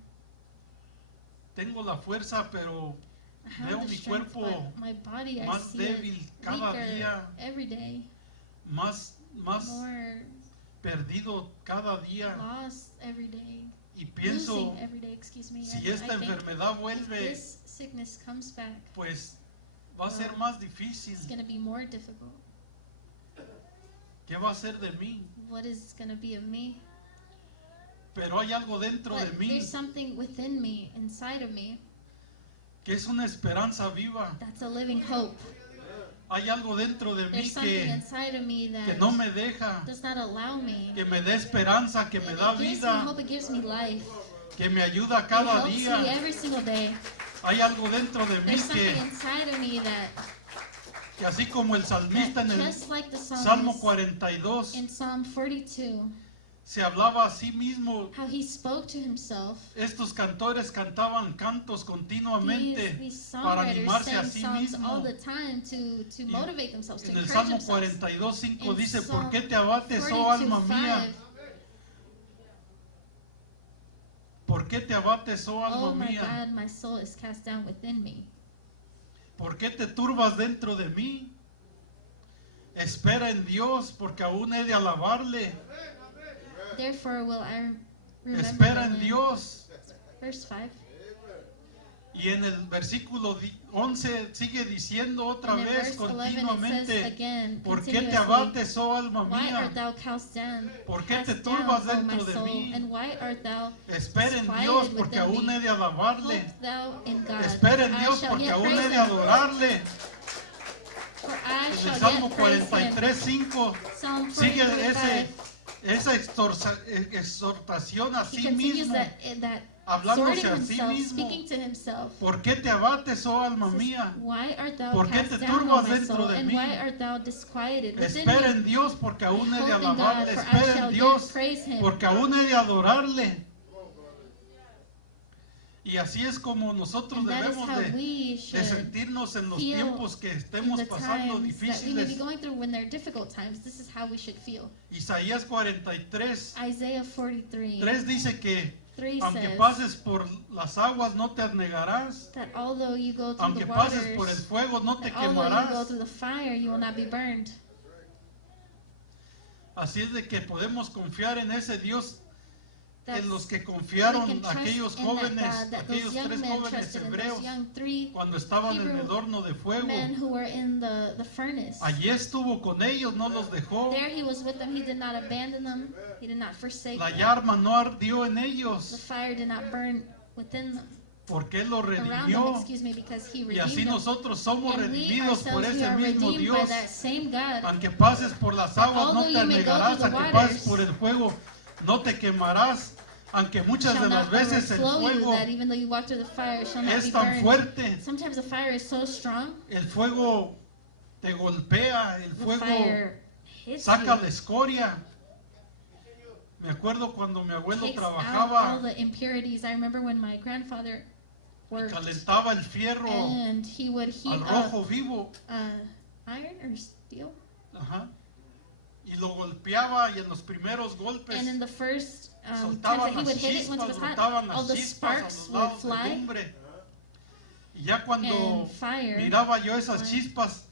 Tengo la fuerza, pero I have veo the mi strength, cuerpo but my body, I más see débil it cada weaker día, every day, más more perdido cada día. lost every day, Y pienso, losing every day, excuse me. si And esta I think enfermedad if vuelve, this sickness comes back, pues va a ser más difícil. it's going to be more difficult. ¿Qué va a ser de mí? What is going to be of me? Pero hay algo dentro de But mí there's something within me, inside of me, que es una esperanza viva. that's a living hope. Hay algo dentro de mí There's something inside of me que that no me deja, does not allow me. que me da esperanza, que me da It gives me vida, hope, it gives me life. que me ayuda It cada helps me día. every single day. Hay algo dentro de mí There's something que inside of me que así como el salmista en el just like the Salmo psalmist 42 in Psalm 42, se hablaba a sí mismo. how he spoke to himself. Estos cantores cantaban cantos continuamente These para songwriters animarse a sang sí songs all mismo. the time to motivate themselves, to En el encourage Salmo themselves. 42:5 In dice, Psalm ¿por qué te abates, oh alma 42:5, mía? ¿Por qué te abates, oh alma oh my mía? God, my soul is cast down within me. ¿Por qué te turbas dentro de mí? Espera en Dios, porque aún he de alabarle. Therefore will I remember Espera the en Lord. Dios. Verse 5. Y en el versículo 11 sigue diciendo otra And in vez verse 11 it says continuamente, again, ¿por qué te continuously, abates, oh alma why mía? art thou cast down? ¿Por qué te Cast down, turbas O my dentro de soul, mí? and why art thou Espera en disquieted Dios, porque within aún me? he de alabarle. Hope thou in God. Espera en I Dios, shall porque yet aún praise he de him. adorarle. For I En el shall Salmo yet praise him. 43:5 Psalm sigue 43:5. esa exhortación a He sí continues mismo, that hablándose exhorting a sí himself, mismo. speaking to himself. ¿Por qué te abates, oh alma Says, mía? why art thou ¿Por qué cast te down, O turbas my dentro soul, de and mí? why art thou disquieted within Espera me? en Dios, porque aún he de Hope in God, alabarle. for I Espera shall en yet Dios, praise him. porque aún he de adorarle. Y así es como nosotros And that is debemos how de we should sentirnos en los feel tiempos que in estemos the pasando times that we may be difíciles. going through when they're difficult times. This is how we should feel. Isaías 43:3 Isaiah 43:3 dice que aunque says pases por las aguas no te anegarás, that although you go through aunque the pases por el waters, fuego no te that although you go quemarás. through the fire, you will not be burned. Así es de que podemos confiar en ese Dios, That's en los que we confiaron can trust aquellos in that jóvenes, God, that those aquellos young 3 men jóvenes trusted in hebreos those young three cuando estaban en el Hebrew horno de fuego. men who were in the furnace. Allí estuvo con ellos, no los dejó. There he was with them. He did not abandon them. He did not forsake La them. llama no ardió en The ellos, fire did not burn within them, porque Él los around them, redimió. excuse me, because he Y así redeemed them. nosotros somos And we redimidos por ourselves, we ese are mismo redeemed by Dios. that same God. Aunque pases por las aguas no although te you may go anegarás, through the aunque pases waters, por el fuego no te quemarás. Aunque muchas de Shall las not veces el overflow you, fuego that even though you walk through the fire, shall not be es tan burned. fuerte, Sometimes the fire is so strong, el fuego te golpea, el the fuego fire hits saca you, la escoria. Me acuerdo cuando mi abuelo takes out all trabajaba the impurities. I remember when my grandfather y worked, calentaba el fierro and he would heat al up rojo vivo, iron or steel, ajá, y lo golpeaba, y en los primeros golpes and in the first times soltaban that he would las hit it once it chispas, was hot, brotaban all las the chispas sparks a los would lados del fly, lumbre. Y ya cuando and fire. miraba yo esas chispas,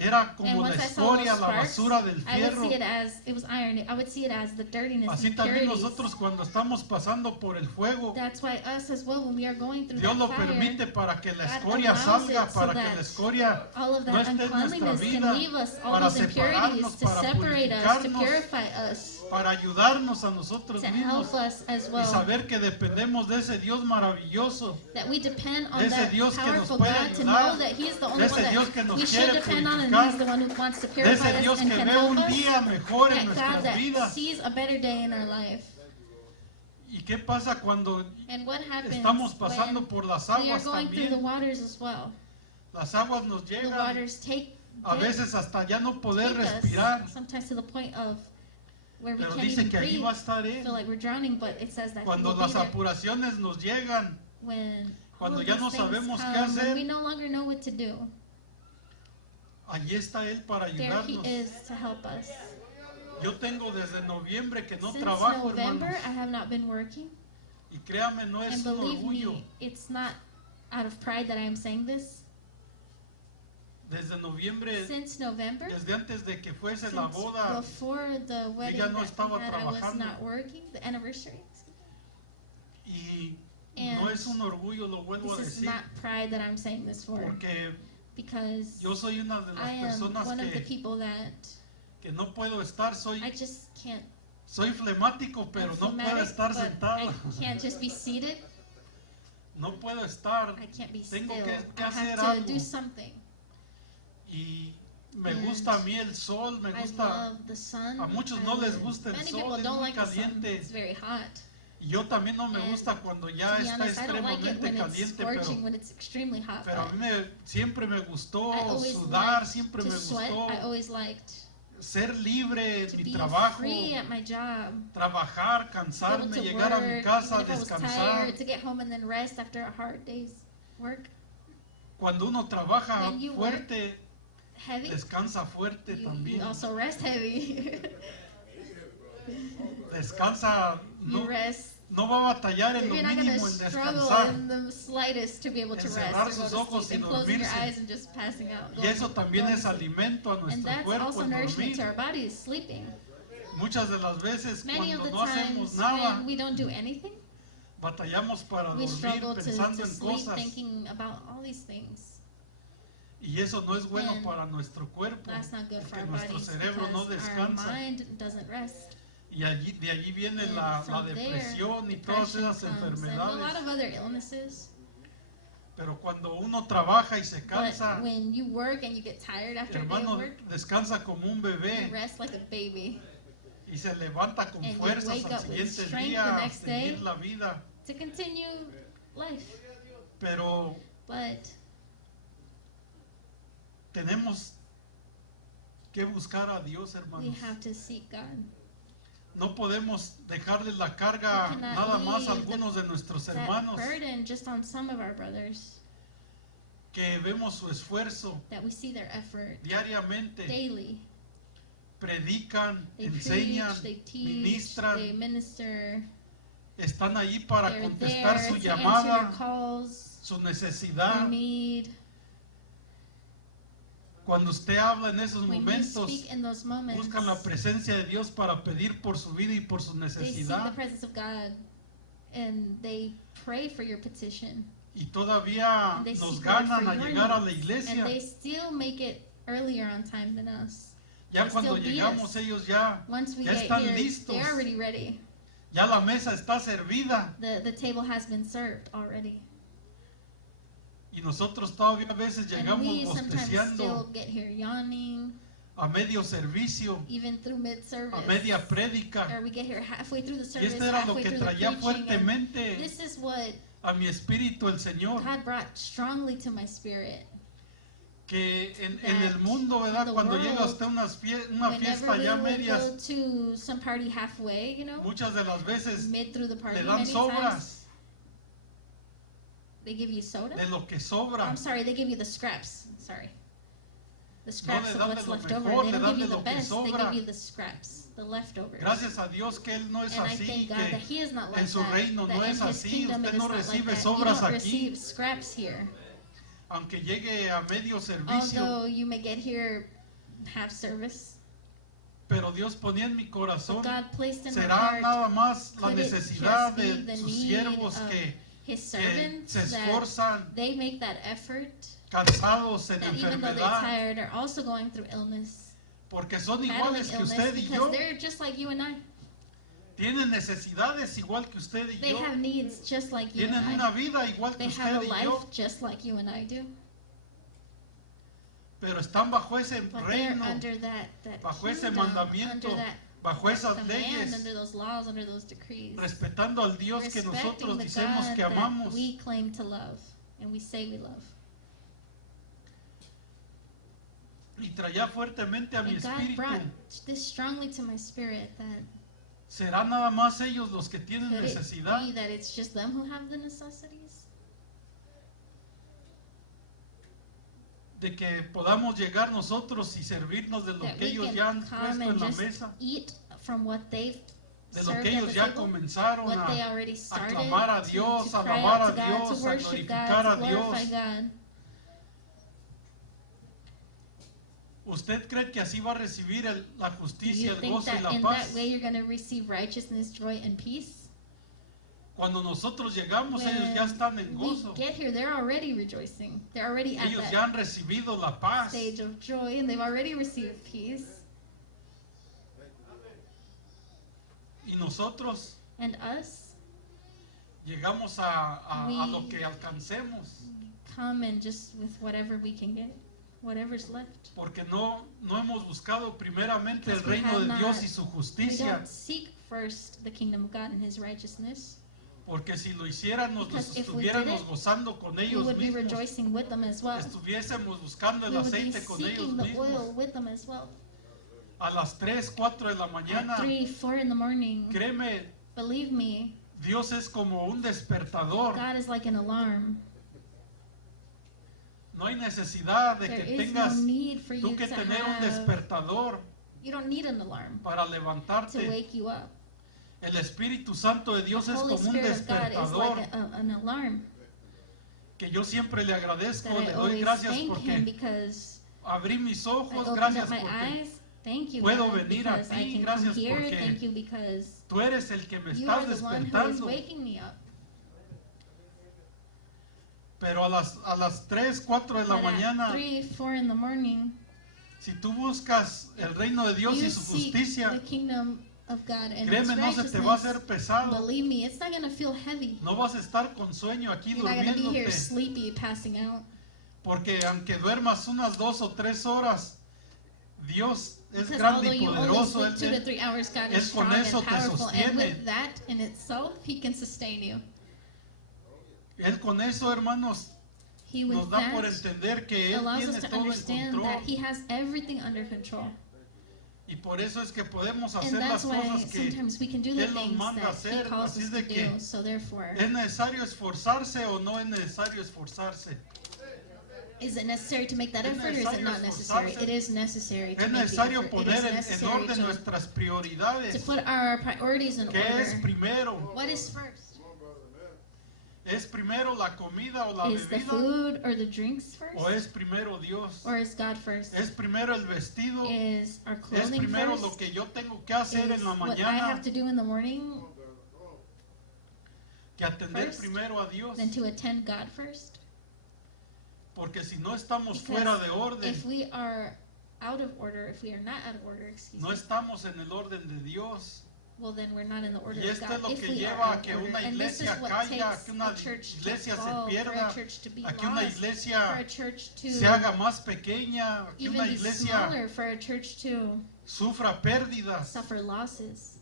era And como la once I saw those escoria, la sparks, basura del I would fierro. see it as, it was iron, I would see it as the dirtiness Así and también impurities. nosotros cuando estamos pasando por el fuego, That's why us as well, when we are going through Dios that lo fire, permite para que la God escoria allows salga, it so para que that la escoria all of no that esté en nuestra uncleanliness vida, can leave us, all para those impurities, separarnos, to para separate us, to purificarnos, purify us, para ayudarnos a nosotros to mismos help us as y well, saber que dependemos de ese Dios maravilloso, that we depend on ese that Dios que nos powerful puede God, to ayudar, know that He's the only ese one Dios que that nos we should quiere depend on, and purificar, He's the one who wants to de purify ese us Dios and que can ve help un us, día mejor en that God nuestras that vidas. sees a better day in our life. ¿Y qué pasa cuando And what happens estamos pasando when por las we are aguas going through the también? waters as well? Las aguas nos The llegan waters a veces hasta ya no poder take us, respirar, sometimes to the point of where we pero can't dice even que allí breathe, va a estar Él. feel like we're drowning, but it says that He Cuando will be las there apuraciones nos llegan, when cuando all ya of no these things sabemos qué come, when hacer, we no longer know what to do. allí está Él para There He ayudarnos. is to help us. Yo tengo desde noviembre que no Since trabajo, November, hermanos. I have not been working, Y créame, no es and un believe orgullo. me, it's not out of pride that I am saying this. Desde noviembre, Since November, desde antes de que fuese since la boda, before the wedding no that estaba we had, I was trabajando. not working, the anniversary. y And no es un orgullo, lo vuelvo a This is decir, not pride that I'm saying this for, porque because yo soy una de I las am personas one of the que people that no puedo estar, I just can't. soy flemático, pero I'm no puedo phlegmatic, estar but sentado, I can't just be seated. no puedo estar, I can't be Tengo still. que I hacer have to algo. do something. y me And gusta a mí el sol, me I gusta, love the sun. a muchos I no les love- gusta el Many sol, people es don't muy like the sun. caliente. It's very hot. y yo también no me And gusta cuando ya To be está honest, I don't like it extremadamente when it's caliente, scorching, when it's extremely hot. pero a But mí siempre me gustó I always sudar, liked siempre to me sweat. gustó I always liked ser libre to en mi be trabajo, free at my job. trabajar, Able cansarme, to llegar a mi work, casa, even if I was descansar. tired, to get home and then rest after a hard day's work. Cuando uno trabaja When you fuerte, Heavy. descansa fuerte You también. also rest heavy. Descansa, You no, rest. no va a batallar en lo You're not going to mínimo en struggle descansar. in the slightest to be able to Encerrar rest or sus go ojos to sleep, y and closing your dormirse. eyes and just passing out. Y eso también going es to sleep. alimento a And nuestro that's cuerpo, also el nourishment to dormir. our bodies, sleeping. Muchas de las veces Many of cuando the no hacemos times nada, when we don't do anything, batallamos para we dormir struggle to pensando en sleep cosas. thinking about all these things. Y eso no es bueno And para nuestro cuerpo, That's not good for porque our nuestro bodies cerebro no because our descansa. mind doesn't rest. Y de allí viene And la from there, depresión y todas depression esas comes, and a lot enfermedades. of other illnesses. Pero cuando uno trabaja y se But cansa, when you work and you get tired after a day of hermano, work, descansa como un you bebé rest like a baby y se levanta con And you fuerzas wake al up with siguiente strength día the a next day. seguir la vida. to continue life. Pero But tenemos que buscar a Dios, we hermanos. have to seek God. No podemos dejarle la carga We cannot nada más a leave algunos de nuestros That hermanos burden just on some of our brothers, que vemos su esfuerzo that we see their effort diariamente. daily. Predican, They enseñan, preach, they teach, ministran, they minister. están allí para They're contestar there su to answer llamada, your calls, su your necesidad. need. Cuando usted habla en esos When you momentos, speak in those moments, buscan la presencia de Dios para pedir por su vida y por su they seek the necesidad. presence of God and they pray for your petition. Y todavía And they nos seek God ganan for a your llegar a la needs. iglesia. And they still make it earlier on time than us. Ya they cuando still beat llegamos us. ellos ya Once we Ya get están here, listos. they're already ready. la mesa está servida The table has been served already. y nosotros todavía a veces And llegamos we sometimes still bosteciendo get here yawning, a medio servicio, even through mid-service. a media prédica. Or we get here halfway through the Y service, esto era lo halfway que through the traía preaching. And fuertemente this is what a mi espíritu el Señor, God brought strongly to my spirit. que en That el mundo, ¿verdad? the Cuando llega world, usted a una Whenever fiesta we ya would medias, go to some party halfway, you know, muchas de las veces mid through the party, le dan many times, sobras they give you soda. de lo que I'm sobra. sorry, they give you the scraps. Sorry. The scraps le of dan de what's lo left mejor, over. They le don't dan give you de the lo que best, they sobra. give you the scraps, the leftovers. Gracias a Dios que Él no es And I así, thank God that que He is not like en su that. reino That no in es His así, kingdom usted it is no not like recibe that. You sobras don't aquí, receive scraps here. aunque llegue a medio servicio, Although you may get here half service, pero Dios ponía en mi corazón, but God placed in my será heart nada más la could it necesidad just be de the sus need siervos of que His servants se that esforzan, they make that effort, cansados en that even though they're enfermedad, tired are also going through illness, porque son battling iguales que illness, usted y because yo, they're just like you and I. tienen necesidades igual que usted y They yo, have needs just like you tienen and una I. vida igual que They have a usted y life yo, just like you and I do. pero están bajo ese But they're reino, under that bajo ese kingdom, mandamiento, under that bajo esas command, leyes, under those laws, under those decrees, respetando al Dios que respecting nosotros the decimos God que that amamos. we claim to love and we say we love. y traía fuertemente a mi And God espíritu. brought this strongly to my spirit that ¿Será nada más ellos los que tienen could it necesidad? be that it's just them who have the necessities? De que podamos llegar nosotros y servirnos de lo That que we ellos ya han can come puesto en and la just mesa, eat from what they've de lo served que at ellos the ya table, comenzaron what they a already started, clamar a Dios, to a cry alabar out a to God, Dios, to a worship glorificar God, a to glorify Dios. God. ¿Usted cree que así va a recibir la Do justicia, you el think gozo y that la in paz? that way you're going to receive righteousness, joy, and peace? Cuando nosotros llegamos, ellos When ya están en we gozo. get here, they're already rejoicing. They're already at Ellos that ya han recibido la paz. stage of joy, and they've already received peace. Y nosotros And us, llegamos a We- lo que alcancemos. come and just with whatever we can get, whatever's left. Porque no hemos buscado primeramente el Because we reino have de not- Dios y su We justicia. don't seek first the kingdom of God and His righteousness. Porque si lo hiciéramos, Because nos if we estuviéramos did it, gozando con We ellos would be mismos. rejoicing with them as well. Estuviésemos buscando el We would be aceite con ellos seeking the mismos. oil with them as well. A las 3, 4 de la mañana, At 3, 4 in the morning, créeme, believe me, Dios es como un despertador. God is like an alarm. No hay necesidad de There que is no tengas need for tú you que to tener un have, despertador you don't need an alarm para to levantarte. wake you up. El Espíritu Santo de Dios The es Holy como un Spirit of God is despertador like an alarm que yo siempre le agradezco, that I le doy always gracias thank Him porque because abrí mis I ojos, opened gracias up my porque eyes. Thank you, puedo God, venir a because I ti, can gracias come here. porque Thank you because tú eres el que me you are estás the one who is despertando. waking me up. Pero a las 3, 4 de la But at mañana, 3, 4 in the morning, si tú buscas el reino de Dios you y su seek justicia, the kingdom of God and His créeme, no se te va a righteousness. hacer pesado. Believe me, it's not going to feel heavy. No vas a estar con sueño aquí You're not going to be here durmiéndote. sleepy, passing out. Porque aunque duermas unas 2 o 3 horas, Dios es Because grande although y you only poderoso. sleep 2 to Él, 3 hours, God Él is con strong eso and te powerful. And sostiene. with that in itself, He can sustain you. Él con eso, hermanos, He nos with da por that entender que Él allows us tiene to todo en understand control. that He has everything under control. Y por eso es que podemos And hacer las that's why cosas que sometimes we can do the Él nos things manda that hacer. He calls Así us de to que do. So therefore, ¿es necesario esforzarse o no es necesario esforzarse? is it necessary to make that Es effort or is it necesario not necessary? esforzarse. It is necessary to Es make the necesario effort. It poner is en necessary orden to nuestras prioridades. put our priorities in ¿Qué es order. primero? What is first? ¿Es primero la comida o la Is the bebida? food or the drinks ¿O first? es primero Dios? Or is God first? ¿Es primero el vestido? Is our ¿Es clothing primero first? lo que yo tengo que hacer Is en la what I mañana have to do in the morning que atender first, primero a Dios? than to attend God first? Porque si no estamos Because fuera de orden, if we are out of order, if we are not out of order, excuse no me, estamos en el orden de Dios. well then we're not in the order Y of esto God. es lo If que we are lleva out a of que order, una and this is iglesia what caiga, takes que una a church to iglesia se fall, for pierda, a church to be a que una lost, for iglesia a church to se haga más pequeña, que even una be iglesia smaller, for a church to sufra pérdidas, suffer losses.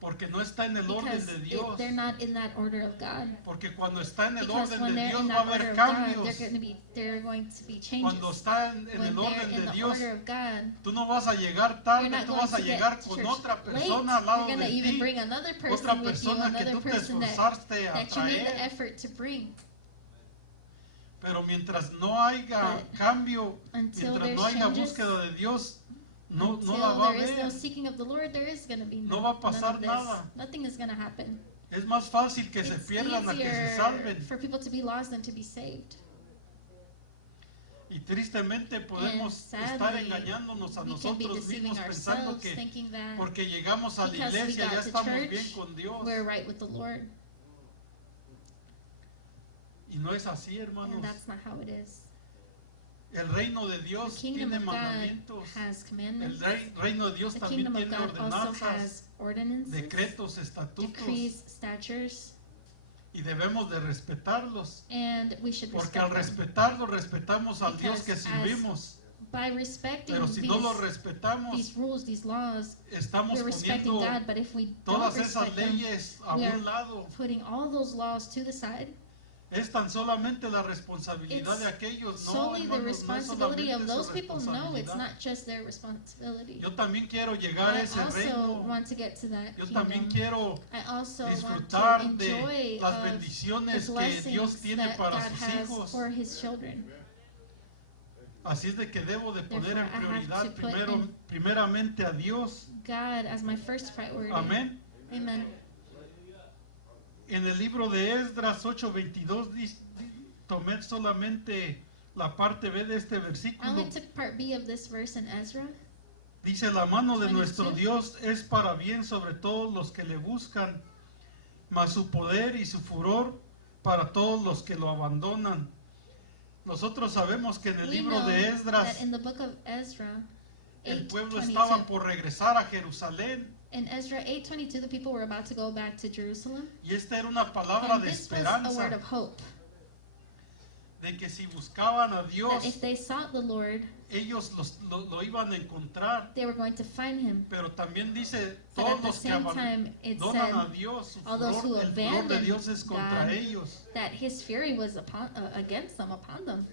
porque no está en el orden Because de Dios. they're not in that order of God. Porque cuando está en el Because orden when de they're Dios in va a that order haber of God, cambios. they're going to be Cuando changes. está en When el they're orden in de the Dios, order of God, tú no vas a llegar you're tarde, not tú going vas a to llegar get to con church otra late. persona al lado You're going to de even ti, bring another otra person with you, persona que another tú te person that esforzaste a you made the traer. effort to bring. Pero mientras no haya But cambio, until mientras there's no haya changes, búsqueda de Dios, no until la va a there is no ver. seeking of the Lord, there is going to be No va a none pasar of this. nada. Nothing is going to happen. Es más fácil que se It's pierdan a que se easier salven. for people to be lost than to be saved. Y tristemente podemos sadly, estar engañándonos a We can be nosotros deceiving mismos pensando ourselves, que thinking that porque llegamos a la because we iglesia got ya to estamos church, bien con Dios. we're right with the Lord. Y no es así, hermanos. And that's not how it is. El reino de The Dios kingdom tiene of God mandamientos. has El commandments. reino de Dios The también kingdom of tiene God also ordenanzas, has ordinances, decretos, estatutos, decrees, statutes, y debemos de respetarlos. and we should Porque respect al them. respetarlos, respetamos al Dios que Because servimos. By respecting Pero si no los these respetamos, rules, these laws, estamos we're respecting poniendo God, but if we don't todas esas respect them, leyes a we are un lado putting all those laws to the side Es tan solamente la responsabilidad de aquellos, no, solely the hermanos, no es responsibility solamente of su those people. No, it's responsabilidad. not just their responsibility. Yo también quiero llegar a I ese also reino. want to get to that Yo también kingdom. quiero I also want to disfrutar enjoy de las of the bendiciones que Dios blessings tiene that para God sus has hijos. for His children. Así es de que debo de poner Therefore, en I have prioridad to put primeramente a Dios. God as my first priority. Amén. Amen. En el libro de Esdras 8:22 tomé solamente la parte B de este I versículo. only took part B of this verse in Ezra. Dice, la mano de 22. nuestro Dios es para bien sobre todos los que le buscan, mas su poder y su furor para todos los que lo abandonan. Nosotros sabemos que en el We libro know de Esdras that in the book of Ezra, el pueblo 8:22, estaba por regresar a Jerusalén in Ezra 8:22, the people were about to go back to Jerusalem. y esta era una palabra And de this was a word esperanza, of hope, de que si buscaban a that Dios, if they sought the Lord, ellos lo iban a encontrar. they were going to find Him. Pero también dice, But todos at the los que same time, it abandonan a said Dios, su all those who furor, el furor de abandon Dios es contra God, ellos. that His fury was against them, upon them.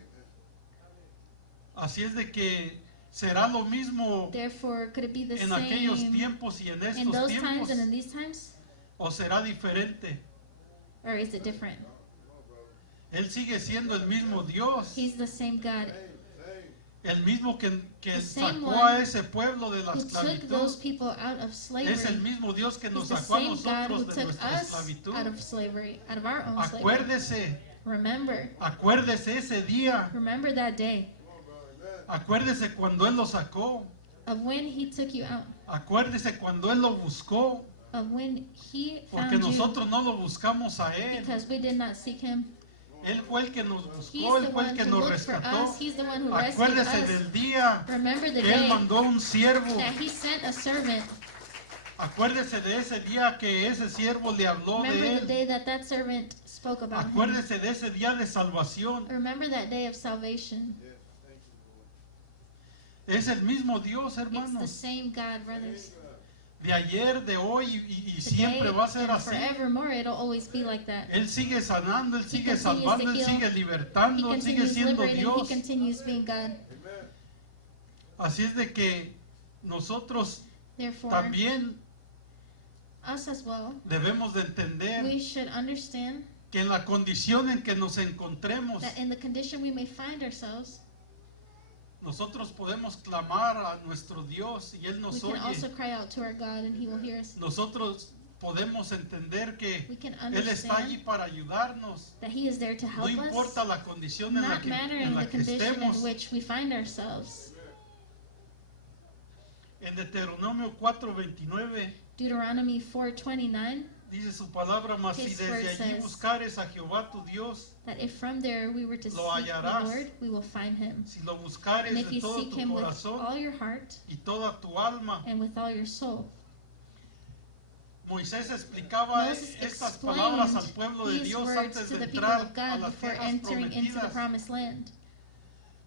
Así es de que será lo mismo Therefore, could it be the en aquellos same tiempos y en in estos those tiempos, times and in these times? o será diferente. Or is it different? Él sigue siendo el mismo Dios, He's the same God el mismo que The same sacó one a ese pueblo de la who took those esclavitud. people out of slavery. Es el mismo Dios que nos He's the sacó a same God who nosotros de took nuestra us esclavitud. out of slavery, out of our own slavery. Acuérdese, acuérdese ese día, Remember that day acuérdese cuando Él lo sacó, of when He took you out, acuérdese cuando Él lo buscó, of when He porque found you, nosotros no lo buscamos a Él. because we did not seek Him. Él fue el que nos He's buscó, Él the fue el one que who nos looked for rescató. us. He's the one who rescued Acuérdese us. del día Remember the que Él day mandó un siervo. that He sent a servant. Acuérdese de ese día que ese siervo le habló de Remember the Él. day that that servant spoke about Him. Acuérdese de ese día de salvación. Remember that day of salvation. Es el mismo Dios, It's the hermanos. same God, brothers. De ayer, de hoy y Today siempre va a ser and así. forevermore, it'll always be like that. Él sigue sanando, Él sigue continues to salvando, Él heal. sigue He libertando, Él sigue continues siendo liberating, He Dios. continues being God. Así es de que nosotros Therefore, también us as well, debemos de entender we should understand que en la condición en que nos encontremos, that in the condition we may find ourselves, nosotros podemos clamar a nuestro Dios y Él we nos can also oye. cry out to our God and He will hear us. Nosotros podemos entender que We can Él está allí understand para ayudarnos. that He is there to No help us, importa la condición en la not que, mattering en the la que condition in estemos. which we find ourselves. En Deuteronomio 4:29 Deuteronomy 4:29, dice su palabra, mas si His desde word allí says buscares a Jehová tu Dios, that if from there we were to seek Lo the hallarás. Lord, we will find Him. si lo buscares And if de you todo seek tu Him with corazón all your heart y toda tu alma. and with all your soul. Moisés explicaba Moses estas palabras al explained pueblo de these Dios words antes to de the people entrar of a God las before tierras entering into the prometidas, promised land,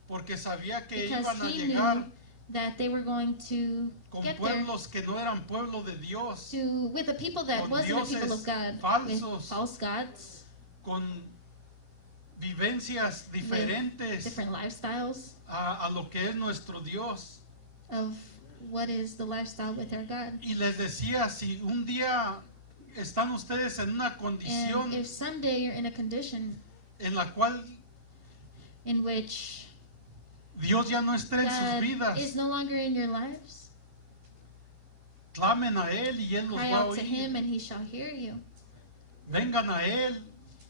porque sabía que because iban a he llegar knew that they were going to con get there pueblos que no eran pueblo de Dios, with a people that con wasn't a people dioses of God, with falsos, false gods, con vivencias diferentes different lifestyles a lo que es nuestro Dios. of what is the lifestyle with our God. Y les decía, si un día están ustedes en una condición And if someday you're in a condition en la cual in which Dios ya no esté en sus God vidas, is no longer in your lives, clamen a Él y Él los cry va a out to Him oír. and He shall hear you. Vengan a Él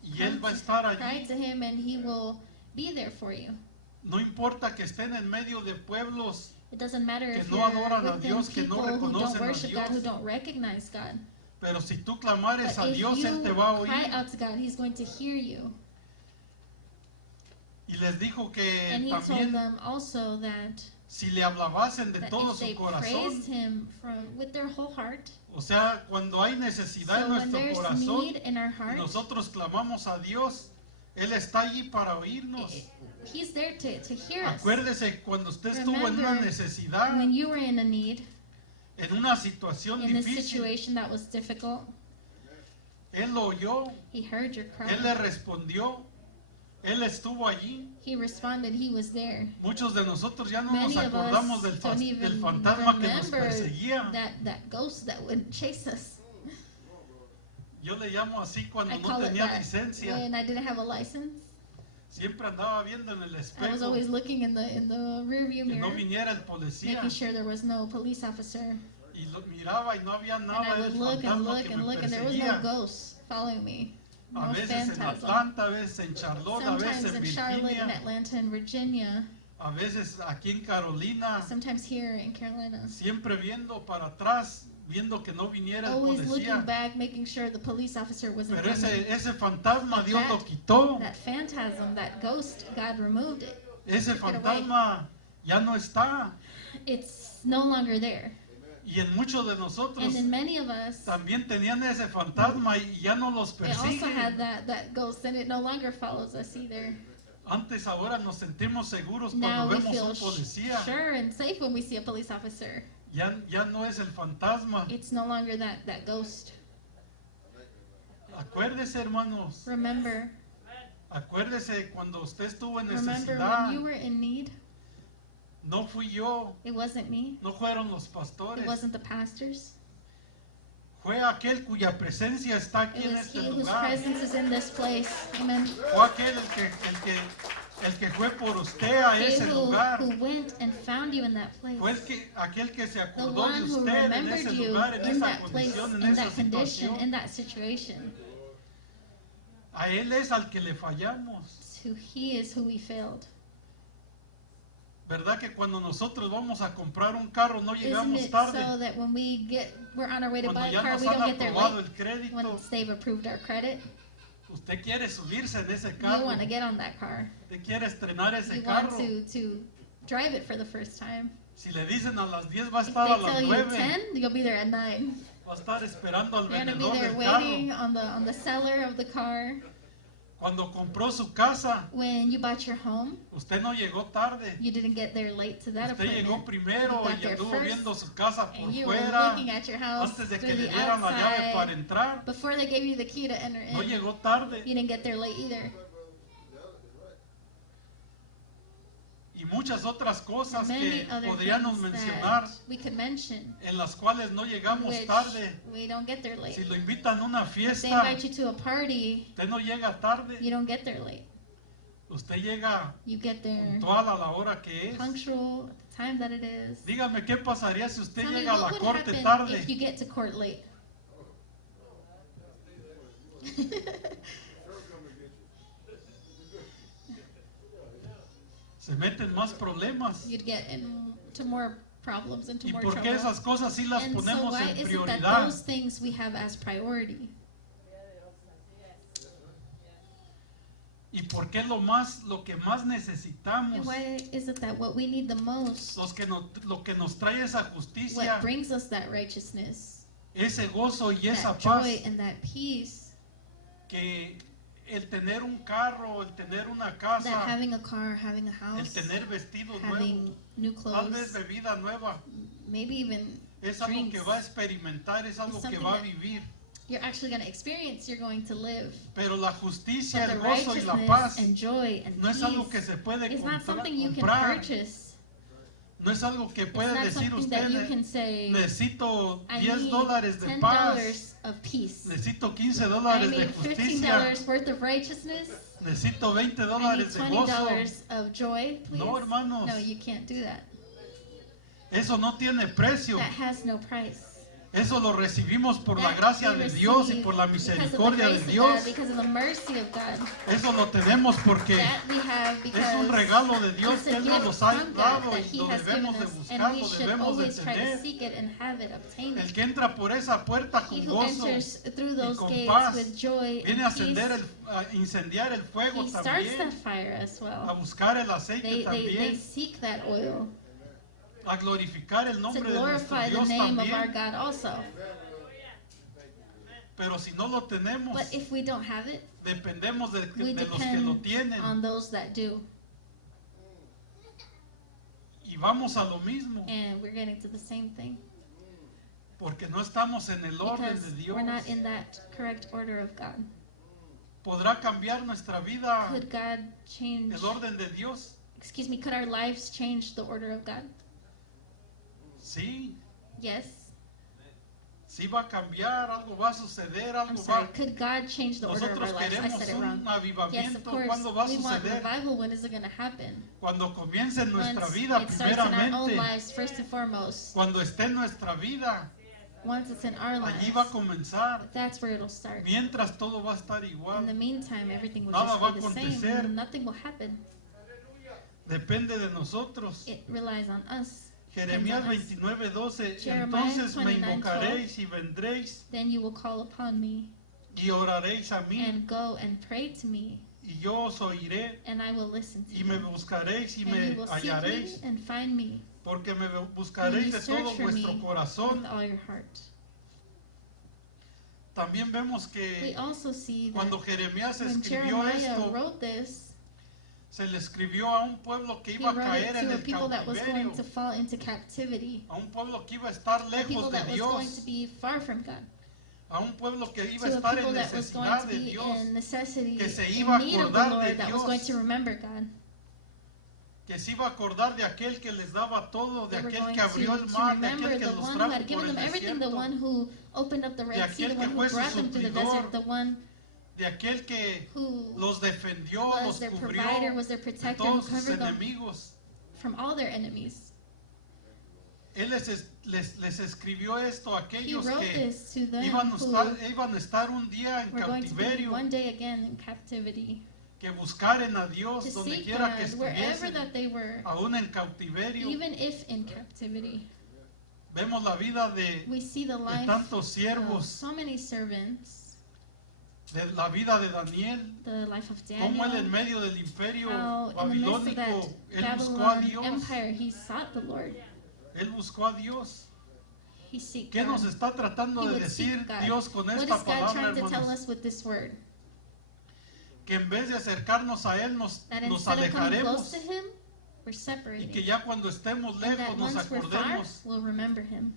y Él va a estar Cry allí. to Him and He will be there for you. No importa que estén en medio de pueblos, It doesn't matter Que if no you're adoran a within Dios, que no people who don't reconocen a worship God, Dios. who don't recognize God. pero si tú clamares But a if Dios, Él you te va a cry oír. out to God, He's going to hear you. Y les dijo que And He told también them also that, si le hablabasen de that todo if su they corazón, praised Him with their whole heart, o sea, cuando hay necesidad en so when nuestro there's corazón, need in our y heart, nosotros clamamos a Dios, Él está allí para oírnos. He's there to hear us. Acuérdese cuando usted estuvo en una Remember necesidad, when you were in a need, en una situación in a difícil, situation that was difficult, Él lo oyó, He heard your cry. Él le respondió Él estuvo allí. He responded he was there. Muchos de nosotros ya no Many nos of acordamos us don't del even fantasma que nos remember perseguía. that ghost that would chase us. Yo le llamo así cuando I no call it tenía that licencia. when I didn't have a license. Siempre andaba viendo en el I was espejo always looking in the rearview que no mirror, viniera el policía. making sure there was no police officer. Y lo miraba y no había And nada I del would look and fantasma look que and me look, and there was no perseguía. ghost following me. A No veces en phantasm. Atlanta, a veces en Charlotte, a veces Sometimes en in Charlotte, in Virginia, Atlanta, and Virginia. a veces aquí en Carolina, Sometimes here in Carolina. siempre viendo para atrás, viendo que no viniera el Always looking policía. back, making sure the police officer wasn't Pero coming. ese fantasma But Dios that- lo quitó. That phantasm, that ghost, God removed it. Ese took it away. fantasma ya no está. It's no longer there. Y en muchos de nosotros And in many of us, también tenían ese fantasma y ya no los they also had persigue. that ghost, and it no longer follows us either. Antes ahora nos sentimos seguros Now cuando we vemos feel un policía. sure and safe when we see a police officer. Ya no es el fantasma. It's no longer that ghost. Acuérdese, hermanos. Remember Acuérdese cuando usted estuvo en when necesidad. you were in need, No fui yo, it wasn't me. no fueron los It pastores. wasn't the pastors. Fue aquel cuya presencia está aquí It en was este he whose lugar. presence is in this place. Amen. Fue aquel el que fue por usted a He ese who lugar. went and found you in that place. Fue aquel que se The acordó de one who usted en remembered ese you lugar, en in esa that place, condición, en in esa that condition, situación. in that situation. A él es al que le fallamos. So he is who we failed. ¿Verdad que cuando nosotros vamos a comprar un carro no Isn't llegamos it tarde? so that when we're on our way to buy Cuando a ya car, nos we han don't get there aprobado late el crédito, once they've approved our credit? usted quiere subirse en ese You carro, want to get on that car. usted quiere estrenar ese You want carro. to drive it for the first time. Si le dicen a las 10 va a If estar a they las tell you 9, 10, you'll be there at 9. va a estar esperando al You're going to be vendedor there del carro. waiting on the seller of the car. Cuando compró su casa, When you bought your home, usted no llegó tarde. you didn't get there late to that Usted llegó appointment. primero You got y there anduvo first, viendo su casa por And you were fuera looking at your house antes de que through le the dieran la llave para outside. entrar. Before they gave you the key to enter No in, llegó tarde. you didn't get there late either. Y muchas otras cosas Many que other podríamos things mencionar that we could mention, en las cuales no llegamos which tarde. we don't get there late. Si lo invitan a una If they fiesta, invite you to a party, usted no llega tarde. you don't get there late. Usted llega You get there puntual a la hora que es. punctual at the time that it is. Dígame qué pasaría si usted Tell me llega a la what would corte happen tarde. if you get to court late. Se meten más problemas. You'd get into more problems, into ¿Y more por qué trouble. esas cosas sí las And so ponemos why en is it that prioridad? those things we have as priority? ¿Y por qué lo que más necesitamos? And why is it that what we need the most, Lo que nos trae esa justicia, what brings us that righteousness, ese gozo y esa that paz, joy and that peace, que el tener un carro, el tener una that casa, having a car, having a el house, tener vestidos nuevos, having new tal vez clothes, bebida nueva, maybe even es algo drinks, que va a experimentar, es algo que something va a that vivir. you're actually going to experience, you're going to live. Pero la justicia, But el the gozo y la paz righteousness and joy and no es algo que peace se puede is not something you can comprar. purchase. No es algo que It's puede not decir something that you usted, can say, necesito I $10 need de paz, $10 of peace. necesito I $15 de need justicia, $15 worth of righteousness. necesito I need $20 de gozo. $20 of joy, please. No, hermanos. No, you can't do that. Eso no tiene precio. That has no price. Eso lo recibimos por la That gracia we de Dios y receive por la because of the misericordia grace de of Dios. God, because of the mercy of God. Eso lo tenemos porque That we have es because un regalo de Dios it's que a Él nos gift los ha from God dado that y He lo has given debemos de us, buscar, and we lo should debemos de always try to tener. seek it and have it, obtain El it. que entra por esa puerta He con who gozo enters through those con gates paz with joy viene a and peace, incendiar el fuego he starts that también, fire as a well. buscar el aceite They también, seek that oil a glorificar el to nombre de nuestro glorify the Dios name of our también. God also. Pero si no lo tenemos, But if we don't have it, dependemos de we los que lo depend tienen. on those that do. Y vamos a lo mismo, And we're getting to the same thing. porque no estamos en el orden Because de Dios, we're not in that correct order of God. ¿Podrá cambiar nuestra vida Could God change, el orden de Dios? excuse me, could our lives change the order of God? Sí, Yes. sí va a cambiar, algo va a suceder, I'm algo sorry. va. Could God change the order of Nosotros our lives? I queremos said it un wrong. Yes, of avivamiento. course. ¿Cuándo va a We want suceder? revival. When is it going to happen? Cuando comience en nuestra Once vida, it starts in our own primeramente. lives, first and foremost. Cuando esté en nuestra vida, Once it's in our allí va a lives, comenzar. that's where it'll start. Mientras todo va a estar In the igual. meantime, everything will Nada just va a be the acontecer. same. Nothing will happen. Depende de nosotros. It relies on us. Jeremías Depends on us. 29:12. Jeremiah Entonces me 29:12. invocaréis y vendréis Then you will call upon me y oraréis a mí and go and pray to me, y yo os oiré and I will listen to y me you. buscaréis y And me you will seek me hallaréis and find me porque me when buscaréis you de search todo for me vuestro corazón. with all your heart. También vemos We que also see that cuando Jeremías when escribió Jeremiah esto, wrote this, se le escribió a un pueblo que he iba a wrote caer it en to a el people that was cautiverio, going to fall into captivity, a un pueblo que iba a estar a lejos people de that was going to Dios, be far from God, a un pueblo que iba a to a estar people en that was going necesidad to de be Dios, in necessity, que se in iba a need of the acordar de Lord, that was going Dios. to remember God. que se iba a acordar de aquel que les daba todo, de They were aquel going que abrió el to mar, de remember aquel que the los one who trajo had given por el them everything, the desierto, one who opened up the Red Sea, the aquel one que who fue su brought them through the suplidor, desert, the one de aquel que who los defendió, was los their cubrió provider, was their de protector, who todos sus covered them enemigos. from all their enemies. Él les escribió esto a He aquellos wrote que this to them iban who a estar un día en were going to be cautiverio, one day again in captivity, que buscaren a Dios to donde seek quiera que God wherever estuviesen, that they were, aún en cautiverio. even if in captivity. Vemos la vida de We see the life tantos of siervos, so many servants, de la vida de Daniel, the life of cómo él en Daniel, medio del imperio how in the midst of babilónico, that él buscó a Babylon Dios, Empire, he sought the Lord. él buscó a Dios. He seek ¿Qué nos God. está tratando He de would decir seek God. Dios con What is esta God palabra, trying to tell hermanos? us with this word? Que en vez de acercarnos a Él nos That nos instead of coming alejaremos close to Him, we're y separating. que ya cuando estemos And lejos that nos once we're far, acordemos we'll remember Him.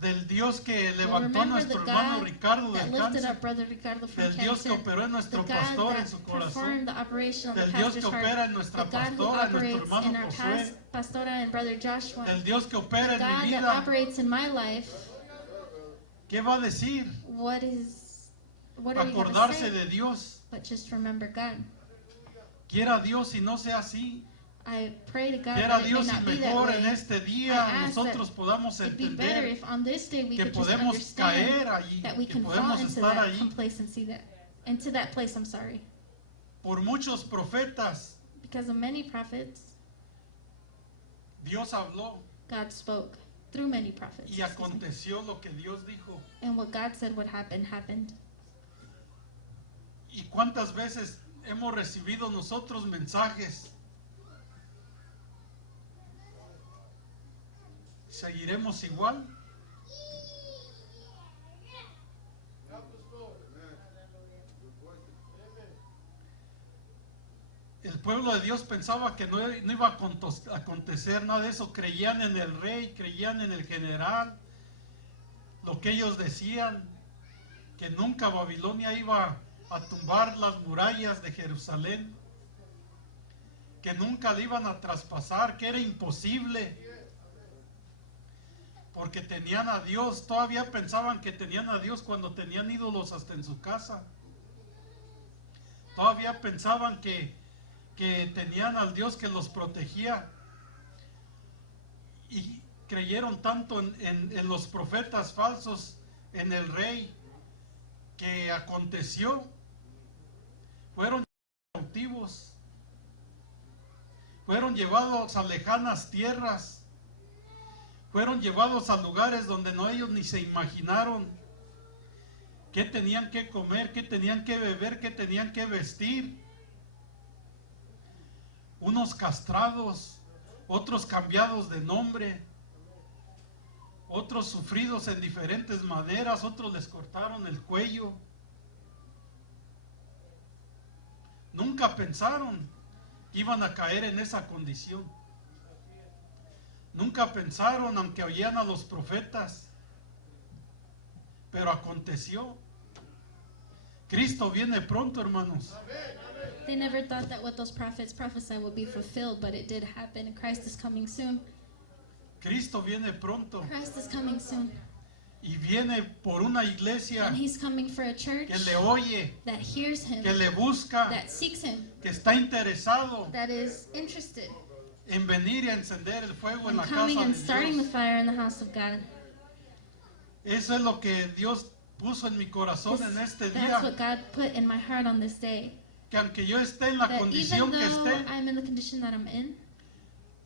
del Dios que We'll levantó a remember nuestro the hermano God Ricardo that del lifted cáncer, up Brother Ricardo from del Dios que cancer, operó en the nuestro God pastor en su that corazón, performed the operation of the del Dios que pastor's heart, opera en the nuestra God who pastora, en nuestro operates hermano in our Josué, pastora and Brother Joshua, del Dios que the opera en mi God that vida. operates in my life. ¿Qué va a decir? What are you going to Acordarse say? de Dios. But just remember God. Quiera Dios y no sea así. I pray to God Quiera that it may Dios y not be that mejor en way. este día I ask nosotros podamos It'd be better entender if on this day we que could just podemos understand caer allí, that we que can fall podemos into estar that ahí. complacency, into that place, I'm sorry. Por muchos profetas Because of many prophets, Dios habló God spoke through many prophets. y aconteció lo que Dios dijo. And what God said would happen, happened. ¿Y cuántas veces hemos recibido nosotros mensajes? ¿Seguiremos igual? El pueblo de Dios pensaba que no iba a acontecer nada de eso. Creían en el rey, creían en el general, lo que ellos decían, que nunca Babilonia iba a tumbar las murallas de Jerusalén, que nunca le iban a traspasar, que era imposible, porque tenían a Dios. Todavía pensaban que tenían a Dios cuando tenían ídolos hasta en su casa. Todavía pensaban que tenían al Dios que los protegía, y creyeron tanto en los profetas falsos, en el rey, que aconteció. Fueron cautivos, fueron llevados a lejanas tierras, fueron llevados a lugares donde ellos ni se imaginaron qué tenían que comer, qué tenían que beber, qué tenían que vestir. Unos castrados, otros cambiados de nombre, otros sufridos en diferentes maneras, otros les cortaron el cuello. Nunca pensaron que iban a caer en esa condición. Nunca pensaron, aunque oían a los profetas, pero aconteció Cristo viene pronto, hermanos. They never thought that what those prophets prophesied would be fulfilled, but it did happen. Christ is coming soon. Cristo viene pronto. Christ is coming soon. Y viene por una iglesia And he's coming for a church que le oye, that hears him, que le busca, that seeks him, que está interesado that is interested en venir y a encender el fuego en in la coming casa and de starting the Dios. fire in the house of God. Eso es lo que Dios puso en mi corazón en este That's día. what God put in my heart on this day. Que aunque yo esté en la That condición even que though esté, I'm in the condition that I'm in,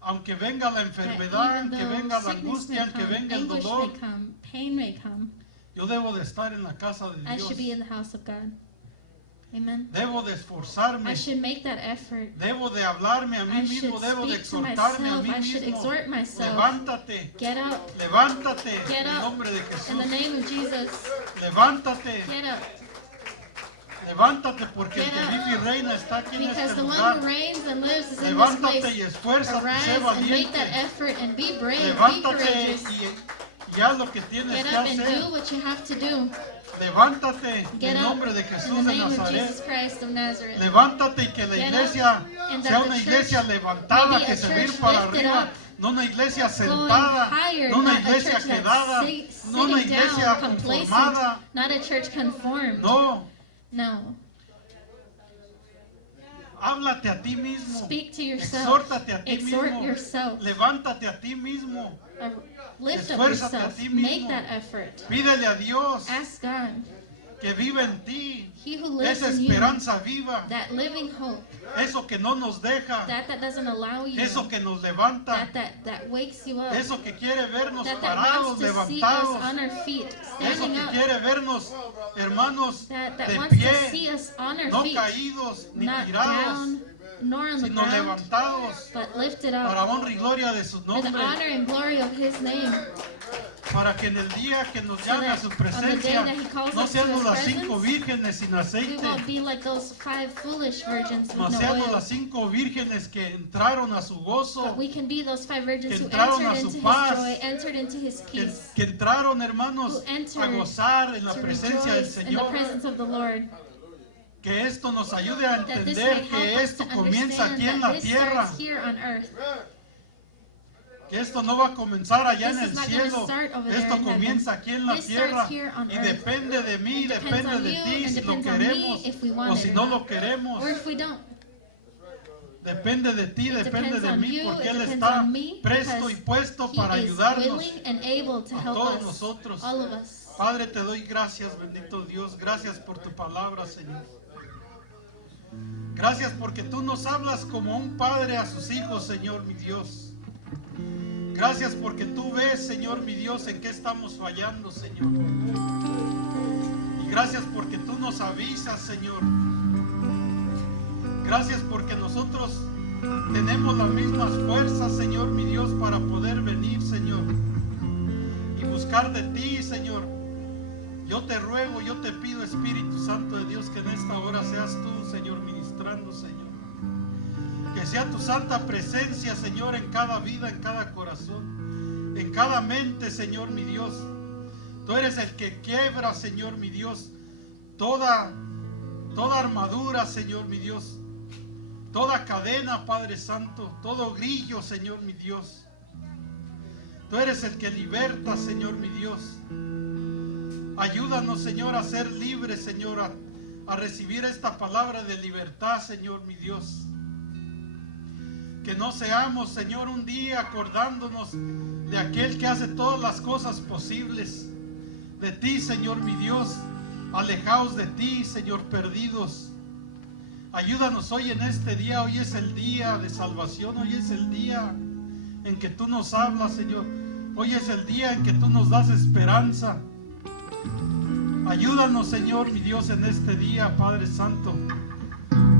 aunque venga la that enfermedad, even que though venga la sickness may angustia, que come, venga el anguish dolor, may come, pain may come, yo debo de estar en la casa de I should be in Dios. the house of God. Amen. Debo de esforzarme. I should make that effort. Debo de hablarme a mí I should mismo, debo de speak to exhortarme a myself. mí I should mismo. exhort myself. Levántate, Get up levántate Get en el up. nombre de in Jesús. the name of Jesus. Levántate, Get up. levántate porque el Get que up. vive y reina está aquí en Because este the one lugar. who reigns and lives is in this Levántate place. y esfuérzate, sé Arise and make that valiente. effort and be brave, be Levántate courageous. y haz lo que tienes Get que up and do hacer. what you have to do. Levántate en Get el up nombre de in the Jesús de name of Nazaret. Jesus Christ of Nazareth. Levántate y que la Get up iglesia and sea that una the iglesia church levantada may be que a se ve church para lifted arriba, up, no una iglesia going sentada, higher, no una not a iglesia church that's quedada, no una sitting iglesia down, complacent, conformada, not a church conformed. no, No. háblate a ti mismo, Speak to yourself. exhórtate a ti Exhort mismo, yourself. levántate a ti mismo, Lift up Esfuérzate a yourself. ti Make mismo. that effort. pídele a Dios Ask God. que vive en ti, He who lives esa in you, esperanza viva, that living hope, eso que no nos deja, that doesn't allow you, eso que nos levanta, that wakes you up, eso que quiere vernos that parados, wants to see us levantados, on our feet, eso standing que up, quiere vernos, hermanos, that de wants to pie, see us on our no feet, caídos ni not tirados, down, nor on the sino ground, levantados but lifted para up honra y gloria de su for the nombre, honor and glory of His name. para que en el día que nos So llame a that su on the day presencia, that He calls no us to seamos His las 5 presence, vírgenes sin we aceite, won't be like those 5 foolish virgins no with no seamos oil. las 5 vírgenes que entraron a su gozo, But we can be those 5 virgins que who entraron a entered su into His paz, joy, entered into His que, peace, que entraron, hermanos, who entered a gozar en la to presencia del rejoice in the Señor. presence of the Lord. Que esto nos ayude a That this entender may que help us esto to comienza understand aquí en that la this tierra, starts here on earth. que esto no va a comenzar allá en This el is not gonna cielo, start over there esto in heaven. comienza aquí en la This tierra starts here on y earth. depende de mí, It depends depende on de you, ti and si lo depends on me queremos if we o want si it no or lo not. queremos. Or if we don't. Depende de ti, It depende depends de on mí, you, porque it Él depends está on me, presto y because puesto para He is ayudarnos willing and able to a help todos us, nosotros. all of us. Padre, te doy gracias, bendito Dios, gracias por tu palabra, Señor. Gracias porque tú nos hablas como un padre a sus hijos, Señor, mi Dios. Gracias porque tú ves, Señor, mi Dios, en qué estamos fallando, Señor. Y gracias porque tú nos avisas, Señor. Gracias porque nosotros tenemos las mismas fuerzas, Señor, mi Dios, para poder venir, Señor, y buscar de ti, Señor. Yo te ruego, yo te pido, Espíritu Santo de Dios, que en esta hora seas tú, Señor, ministrando, Señor. Que sea tu santa presencia, Señor, en cada vida, en cada corazón, en cada mente, Señor, mi Dios. Tú eres el que quiebra, Señor, mi Dios, toda armadura, Señor, mi Dios. Toda cadena, Padre Santo, todo grillo, Señor, mi Dios. Tú eres el que liberta, Señor, mi Dios. Ayúdanos, Señor, a ser libres, Señor, a recibir esta palabra de libertad, Señor, mi Dios. Que no seamos, Señor, un día acordándonos de aquel que hace todas las cosas posibles. De ti, Señor, mi Dios, alejaos de ti, Señor, perdidos. Ayúdanos hoy en este día, hoy es el día de salvación, hoy es el día en que tú nos hablas, Señor. Hoy es el día en que tú nos das esperanza. Ayúdanos, Señor, mi Dios, en este día, Padre Santo,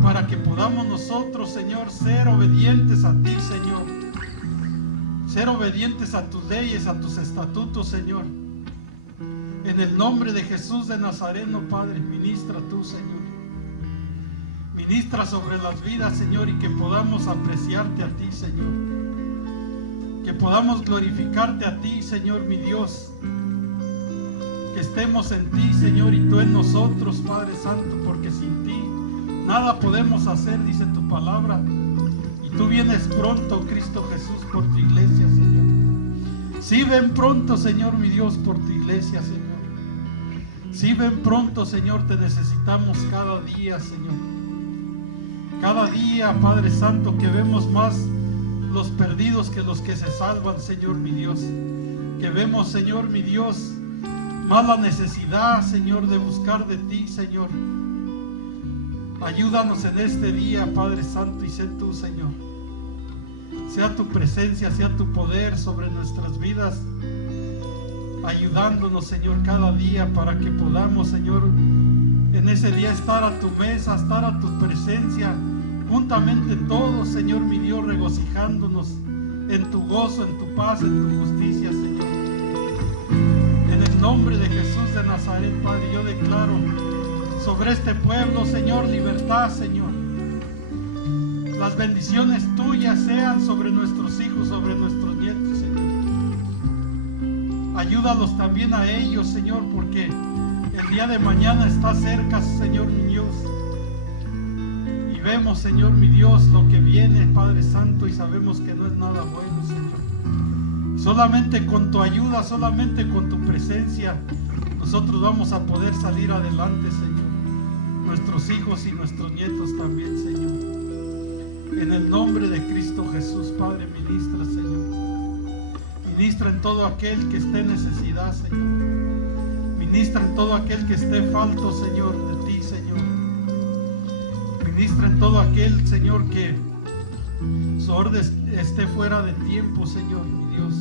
para que podamos nosotros, Señor, ser obedientes a ti, Señor. Ser obedientes a tus leyes, a tus estatutos, Señor. En el nombre de Jesús de Nazareno, Padre, ministra tú, Señor. Ministra sobre las vidas, Señor, y que podamos apreciarte a ti, Señor. Que podamos glorificarte a ti, Señor, mi Dios. que estemos en ti, Señor, y tú en nosotros, Padre Santo, porque sin ti nada podemos hacer, dice tu palabra. Y tú vienes pronto, Cristo Jesús, por tu iglesia, Señor. Sí, ven pronto, Señor, mi Dios, por tu iglesia, Señor. Sí, ven pronto, Señor, te necesitamos cada día, Señor. Cada día, Padre Santo, que vemos más los perdidos que los que se salvan, Señor, mi Dios. Que vemos, Señor, mi Dios, más la necesidad, Señor, de buscar de ti, Señor. Ayúdanos en este día, Padre Santo, y sé tú, Señor. Sea tu presencia, sea tu poder sobre nuestras vidas, ayudándonos, Señor, cada día para que podamos, Señor, en ese día estar a tu mesa, estar a tu presencia, juntamente todos, Señor, mi Dios, regocijándonos en tu gozo, en tu paz, en tu justicia, Señor. En el nombre de Jesús de Nazaret, Padre, yo declaro sobre este pueblo, Señor, libertad, Señor. Las bendiciones tuyas sean sobre nuestros hijos, sobre nuestros nietos, Señor. Ayúdalos también a ellos, Señor, porque el día de mañana está cerca, Señor, mi Dios. Y vemos, Señor, mi Dios, lo que viene, Padre Santo, y sabemos que no es nada bueno, Señor. Solamente con tu ayuda, solamente con tu presencia, nosotros vamos a poder salir adelante, Señor. Nuestros hijos y nuestros nietos también, Señor. En el nombre de Cristo Jesús, Padre, ministra, Señor. Ministra en todo aquel que esté en necesidad, Señor. Ministra en todo aquel que esté falto, Señor, de ti, Señor. Ministra en todo aquel, Señor, que su orden esté fuera de tiempo, Señor, mi Dios.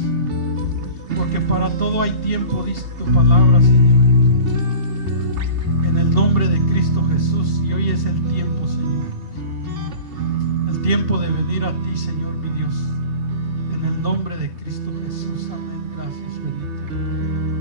Porque para todo hay tiempo, dice tu palabra, Señor. En el nombre de Cristo Jesús, y hoy es el tiempo, Señor. El tiempo de venir a ti, Señor, mi Dios. En el nombre de Cristo Jesús. Amén. Gracias, bendito.